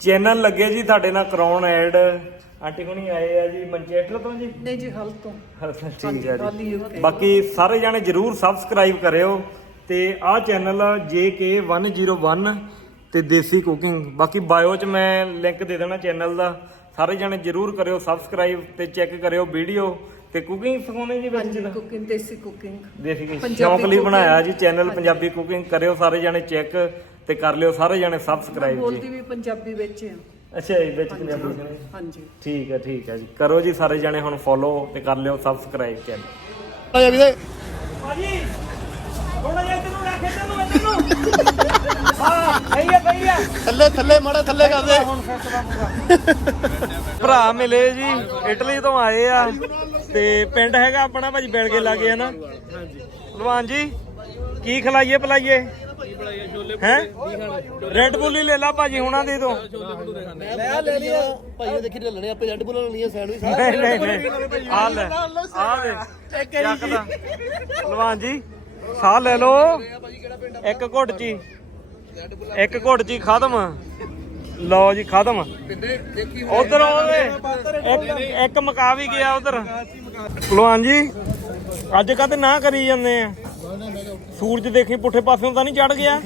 ਚੈਨਲ ਲੱਗੇ ਜੀ ਤੁਹਾਡੇ ਨਾਲ ਕਰਾਉਣ ਐਡ। ਆਂਟੀ ਕੋਣੀ ਆਏ ਆ ਜੀ ਮਨਚੇਸਟਰ ਤੋਂ ਜੀ? ਨਹੀਂ ਜੀ ਹਲ ਤੋਂ। ਠੀਕ ਹੈ ਹਾਲੀ ਜੀ। ਬਾਕੀ ਸਾਰੇ ਜਾਣੇ ਜਰੂਰ ਸਬਸਕ੍ਰਾਈਬ ਕਰਿਓ। ਤੇ ਆਹ ਚੈਨਲ JK101 ਤੇ ਦੇਸੀ ਕੁਕਿੰਗ। ਬਾਕੀ ਬਾਇਓ 'ਚ ਮੈਂ ਲਿੰਕ ਦੇ ਦੇਣਾ ਚੈਨਲ ਦਾ। ਸਾਰੇ ਜਾਣੇ ਜਰੂਰ ਕਰਿਓ ਸਬਸਕ੍ਰਾਈਬ ਤੇ ਚੈੱਕ ਕਰਿਓ ਵੀਡੀਓ। ਤੇ ਕੁਕਿੰਗ ਸਿਖਾਉਂਦੇ ਜੀ ਵਿੱਚ ਜਿਹਦਾ ਕੁਕਿੰਗ ਦੇਸੀ ਕੁਕਿੰਗ ਦੇਸੀ ਕੀ ਪੰਜਾਬੀ ਸ਼ੌਂਕ ਲਈ। ਬਣਾਇਆ ਜੀ ਚੈਨਲ। ਪੰਜਾਬੀ ਕੁਕਿੰਗ ਕਰਿਓ ਸਾਰੇ ਜਾਣੇ ਚੈੱਕ ਤੇ ਕਰ ਲਿਓ ਸਾਰੇ ਜਾਣੇ ਸਬਸਕ੍ਰਾਈਬ ਬੋਲਦੀ ਜੀ। ਵੀ ਪੰਜਾਬੀ ਵਿੱਚ ਆ। ਅੱਛਾ ਜੀ ਵਿੱਚ ਪੰਜਾਬੀ ਹਾਂਜੀ ਠੀਕ ਹੈ ਠੀਕ ਹੈ ਜੀ। ਕਰੋ ਜੀ ਸਾਰੇ ਜਾਣੇ ਹੁਣ ਫੋਲੋ ਤੇ ਕਰ ਲਿਓ ਸਬਸਕ੍ਰਾਈਬ ਚੈਨਲ ਆ ਜਾ ਵੀਰੇ। ਭਾਜੀ ਥੋੜਾ ਜਿਹਾ ਇੱਧਰ ਨੂੰ ਰੱਖ ਇੱਧਰ ਨੂੰ ਇੱਧਰ ਨੂੰ। ਹਾਂ ਸਹੀ ਹੈ ਸਹੀ ਹੈ ਥੱਲੇ ਥੱਲੇ, ਮਾੜਾ ਥੱਲੇ ਕਰ ਦੇ। ਭਰਾ ਮਿਲੇ ਜੀ, ਇਟਲੀ ਤੋਂ ਆਏ ਆ। ਤੇ ਪਿੰਡ ਹੈਗਾ ਆਪਣਾ ਭਾਜੀ ਬਿਲ ਲਾਗੇ ਹੈ ਨਾ ਭਲਵਾਨ ਜੀ, ਕੀ ਖਿਲਾਈਏ, ਪਲਾਈਏ? ਹੈ? ਰੈਡ ਬੁੱਲ ਹੀ ਲੈ ਲਾ ਭਾਜੀ, ਹੁਣਾਂ ਦੀ ਤੋਂ। ਮੈਂ ਲੈ ਲਿਆ ਭਾਈ ਦੇਖੀ ਲੈਣੇ ਆਪੇ ਰੈਡ ਬੁੱਲ ਲੈਣੀ ਹੈ ਸੈਂਡਵਿਚ ਨਹੀਂ ਨਹੀਂ ਨਹੀਂ। ਆ ਲੈ ਆ ਲੈ। ਚੱਕਦਾ ਭਲਵਾਨ ਜੀ, ਸਾਹ ਲੈ ਲਓ। ਇੱਕ ਘੁੱਟ ਚ ਇੱਕ ਘੁੱਟ ਹੀ ਖਤਮ। ਲਓ ਜੀ ਖਤਮ। ਉਧਰ ਇੱਕ ਇੱਕ ਮਕਾ ਵੀ ਗਿਆ ਉਧਰ। ਭਲਵਾਨ ਜੀ ਅੱਜ ਕਦ ਨਾ ਕਰੀ ਜਾਂਦੇ ਆ। ਸੂਰਜ ਦੇਖੀ ਪੁੱਠੇ ਪਾਸਿਓਂ ਤਾਂ ਨਹੀਂ ਚੜ ਗਿਆ।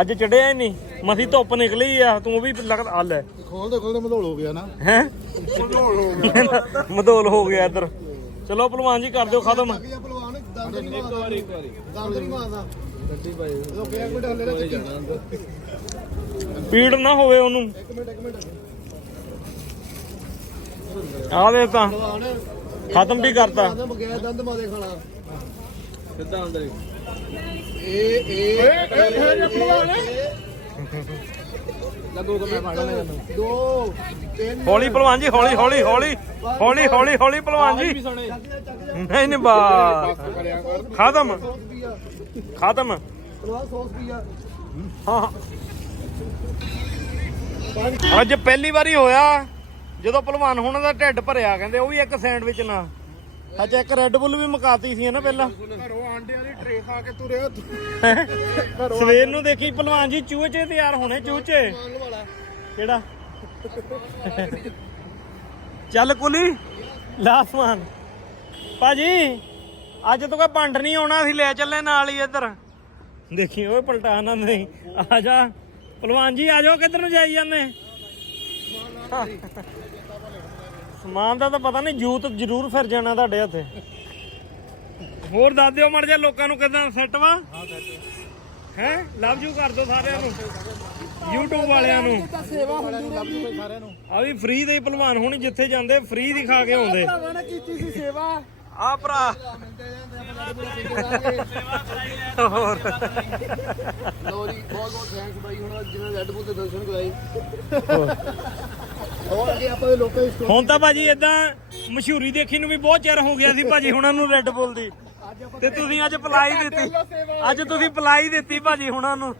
ਅੱਜ ਚੜਿਆ ਹੀ ਨਹੀਂ। ਮਸੀ ਧੁੱਪ ਨਿਕਲੀ ਆ ਤੂੰ ਵੀ ਲੱਗਦਾ ਆ ਲੈ। ਖੋਲਦੇ ਖੋਲਦੇ ਮਧੋਲ ਹੋ ਗਿਆ ਨਾ। ਹੈ? ਮਦੋਲ ਹੋ ਗਿਆ ਇੱਧਰ। ਚਲੋ ਭਲਵਾਨ ਜੀ ਕਰ ਦਿਓ ਖਤਮ। ਦੰਦ ਨਹੀਂ ਮਾਰਦਾ। ਗੱਡੀ ਭਾਈ ਲੋਕੇ ਇੱਕ ਮਿੰਟ ਹੱਲੇ ਰੱਖ ਜਾਣਾ ਪੀੜ ਨਾ ਹੋਵੇ ਉਹਨੂੰ ਇੱਕ ਮਿੰਟ ਇੱਕ ਮਿੰਟ ਆ ਦੇ ਤਾਂ ਭਲਵਾਨ ਖਤਮ ਵੀ ਕਰਤਾ ਦੰਦ ਮਗਿਆ ਦੰਦ ਮਾਦੇ ਖਾਣਾ ਸਿੱਧਾ ਅੰਦਰ ਇਹ ਇਹ ਭਲਵਾਨ ਲੱਗੋ ਕਿ ਮੈਂ ਫੜ ਲੈਣਾ ਦੋ ਤਿੰਨ ਹੌਲੀ ਭਲਵਾਨ ਜੀ ਹੌਲੀ ਹੌਲੀ ਹੌਲੀ ਹੌਲੀ ਹੌਲੀ ਹੌਲੀ ਭਲਵਾਨ ਜੀ ਨਹੀਂ ਨਹੀਂ ਬਾ ਖਤਮ ਖਤਮ। ਸੌਸ ਹਾਂ। ਅੱਜ ਪਹਿਲੀ ਵਾਰੀ ਹੋਇਆ ਜਦੋਂ ਭਲਵਾਨ ਹੁਣਾਂ ਦਾ ਢਿੱਡ ਭਰਿਆ ਕਹਿੰਦੇ ਉਹ ਵੀ ਇੱਕ ਸੈਂਡਵਿਚ ਨਾਲ ਅੱਛਾ ਇੱਕ ਰੈੱਡ ਬੁੱਲ ਵੀ ਮੁਕਾਤੀ ਸੀ ਨਾ ਪਹਿਲਾਂ। ਘਰੋਂ ਆਂਡੇ ਵਾਲੀ ਟਰੇ ਖਾ ਕੇ ਤੁਰੇ ਸਵੇਰ ਨੂੰ ਦੇਖੀ ਭਲਵਾਨ ਜੀ ਚੂਚੇ ਤਿਆਰ ਹੋਣੇ ਚੂਚੇ ਕਿਹੜਾ? ਚੱਲ ਕੁਲੀ ਲਾਸਮਾਨ ਭਾਜੀ ਅੱਜ ਤੋਂ ਕਾ ਭੰਡ ਨਹੀਂ ਆਉਣਾ ਅਸੀਂ ਲੈ ਚੱਲੇ ਨਾਲ ਹੀ ਇੱਧਰ। ਦੇਖੀ ਓਏ ਪਲਟਾ ਨਾ ਨਹੀਂ। ਆ ਜਾ। ਭਲਵਾਨ ਜੀ ਆ ਜਾਓ ਕਿੱਧਰ ਨੂੰ ਜਾਈ ਜਾਂਦੇ? ਸਮਾਨ ਦਾ ਤਾਂ ਪਤਾ ਨਹੀਂ ਜੂਤ ਜ਼ਰੂਰ ਫਿਰ ਜਾਣਾ ਤੁਹਾਡੇ ਹੱਥੇ। ਹੋਰ ਦੱਸ ਦਿਓ ਮੜ ਜਾ ਲੋਕਾਂ ਨੂੰ ਕਿਦਾਂ ਸੈੱਟ ਵਾ? ਹੈ ਲਵ ਯੂ ਕਰ ਦਿਓ ਸਾਰਿਆਂ ਨੂੰ। YouTube ਵਾਲਿਆਂ ਨੂੰ। ਸੇਵਾ ਹੁੰਦੀ ਰਹੀ ਸਾਰਿਆਂ ਨੂੰ। ਆ ਵੀ ਫ੍ਰੀ ਦੇ ਹੀ ਭਲਵਾਨ ਹੁਣ ਜਿੱਥੇ ਜਾਂਦੇ ਫ੍ਰੀ ਦੀ ਖਾ ਕੇ ਆਉਂਦੇ। ਭਰਾਵਾਂ ਨੇ ਕੀਤੀ ਸੀ ਸੇਵਾ। ਆ ਭਰਾ। ਹੋਰ। ਲੋ ਜੀ ਬਹੁਤ ਬਹੁਤ ਥੈਂਕਸ ਬਾਈ ਹੁਣ ਜਿਹਨੇ ਰੈੱਡ ਬੁੱਲ ਦੇ ਦਰਸ਼ਨ ਕਰਾਏ। ਹੋਰ ਅੱਗੇ ਆਪਾਂ ਦੇ ਲੋਕਾਂ ਦੀ ਹੁਣ ਤਾਂ ਭਾਜੀ ਇਦਾਂ ਮਸ਼ਹੂਰੀ ਦੇਖੀ ਨੂੰ ਵੀ ਬਹੁਤ ਚਿਰ ਹੋ ਗਿਆ ਸੀ ਭਾਜੀ ਹੁਣਾਂ ਨੂੰ ਰੈੱਡ ਬੁੱਲ ਦੀ। ਤੇ ਤੁਸੀਂ ਅੱਜ ਪਲਾਈ ਦਿੱਤੀ। ਅੱਜ ਤੁਸੀਂ ਪਲਾਈ ਦਿੱਤੀ ਭਾਜੀ ਹੁਣਾਂ ਨੂੰ।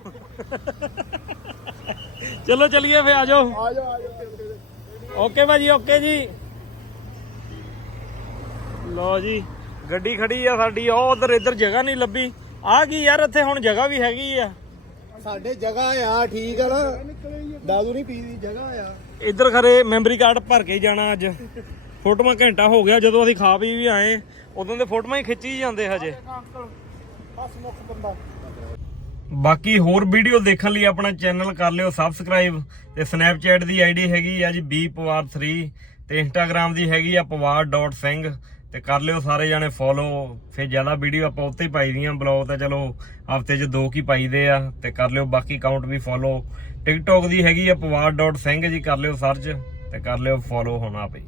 ਚਲੋ ਚਲਿਏ ਫੇ ਆ ਜਾਓ ਆ ਜਾਓ ਆ ਜਾਓ। ਓਕੇ ਭਾਜੀ ਓਕੇ ਜੀ। ਲਓ ਜੀ ਗੱਡੀ ਖੜੀ ਆ ਸਾਡੀ ਉਹ ਉਧਰ ਇੱਧਰ ਜਗ੍ਹਾ ਨਹੀਂ ਲੱਭੀ। ਆ ਕੀ ਯਾਰ ਇੱਥੇ ਹੁਣ ਜਗ੍ਹਾ ਵੀ ਹੈਗੀ ਆ। ਸਾਡੇ ਜਗ੍ਹਾ ਆ ਠੀਕ ਆ ਨਾ। ਦਾਦੂ ਨਹੀਂ ਪੀਦੀ ਜਗ੍ਹਾ ਆ। ਇੱਧਰ ਖਰੇ ਮੈਮਰੀ ਕਾਰਡ ਭਰ ਕੇ ਜਾਣਾ ਅੱਜ। ਫੋਟੋਆਂ ਘੰਟਾ ਹੋ ਗਿਆ ਜਦੋਂ ਅਸੀਂ ਖਾ ਪੀ ਵੀ ਆਏ ਉਦੋਂ ਦੇ ਫੋਟੋਆਂ ਹੀ ਖਿੱਚੀ ਜਾਂਦੇ ਹਜੇ। ਬਾਕੀ ਹੋਰ ਵੀਡੀਓ ਦੇਖਣ ਲਈ ਆਪਣਾ ਚੈਨਲ ਕਰ ਲਿਓ ਸਬਸਕ੍ਰਾਈਬ ਤੇ ਸਨੈਪਚੈਟ ਦੀ ਆਈਡੀ ਹੈਗੀ ਆ ਜੀ bpawar3 ਤੇ ਇੰਸਟਾਗ੍ਰam ਦੀ ਹੈਗੀ ਆ pawar.ਸਿੰਘ ਤੇ ਕਰ ਲਿਓ ਸਾਰੇ ਜਾਣੇ ਫੋਲੋ ਫਿਰ ਜ਼ਿਆਦਾ ਵੀਡੀਓ ਆਪਾਂ ਉੱਤੇ ਹੀ ਪਾਈ ਦੀਆਂ ਬਲੌਗ ਤਾਂ ਚਲੋ ਹਫ਼ਤੇ 'ਚ ਦੋ ਕੀ ਪਾਈਦੇ ਆ ਤੇ ਕਰ ਲਿਓ ਬਾਕੀ ਅਕਾਊਂਟ ਵੀ ਫੋਲੋ ਟਿਕਟੋਕ ਦੀ ਹੈਗੀ ਆ pawar.ਸਿੰਘ ਜੀ, ਕਰ ਲਿਓ ਸਰਚ ਤੇ ਕਰ ਲਿਓ ਫੋਲੋ ਹੋਣਾ ਪਈ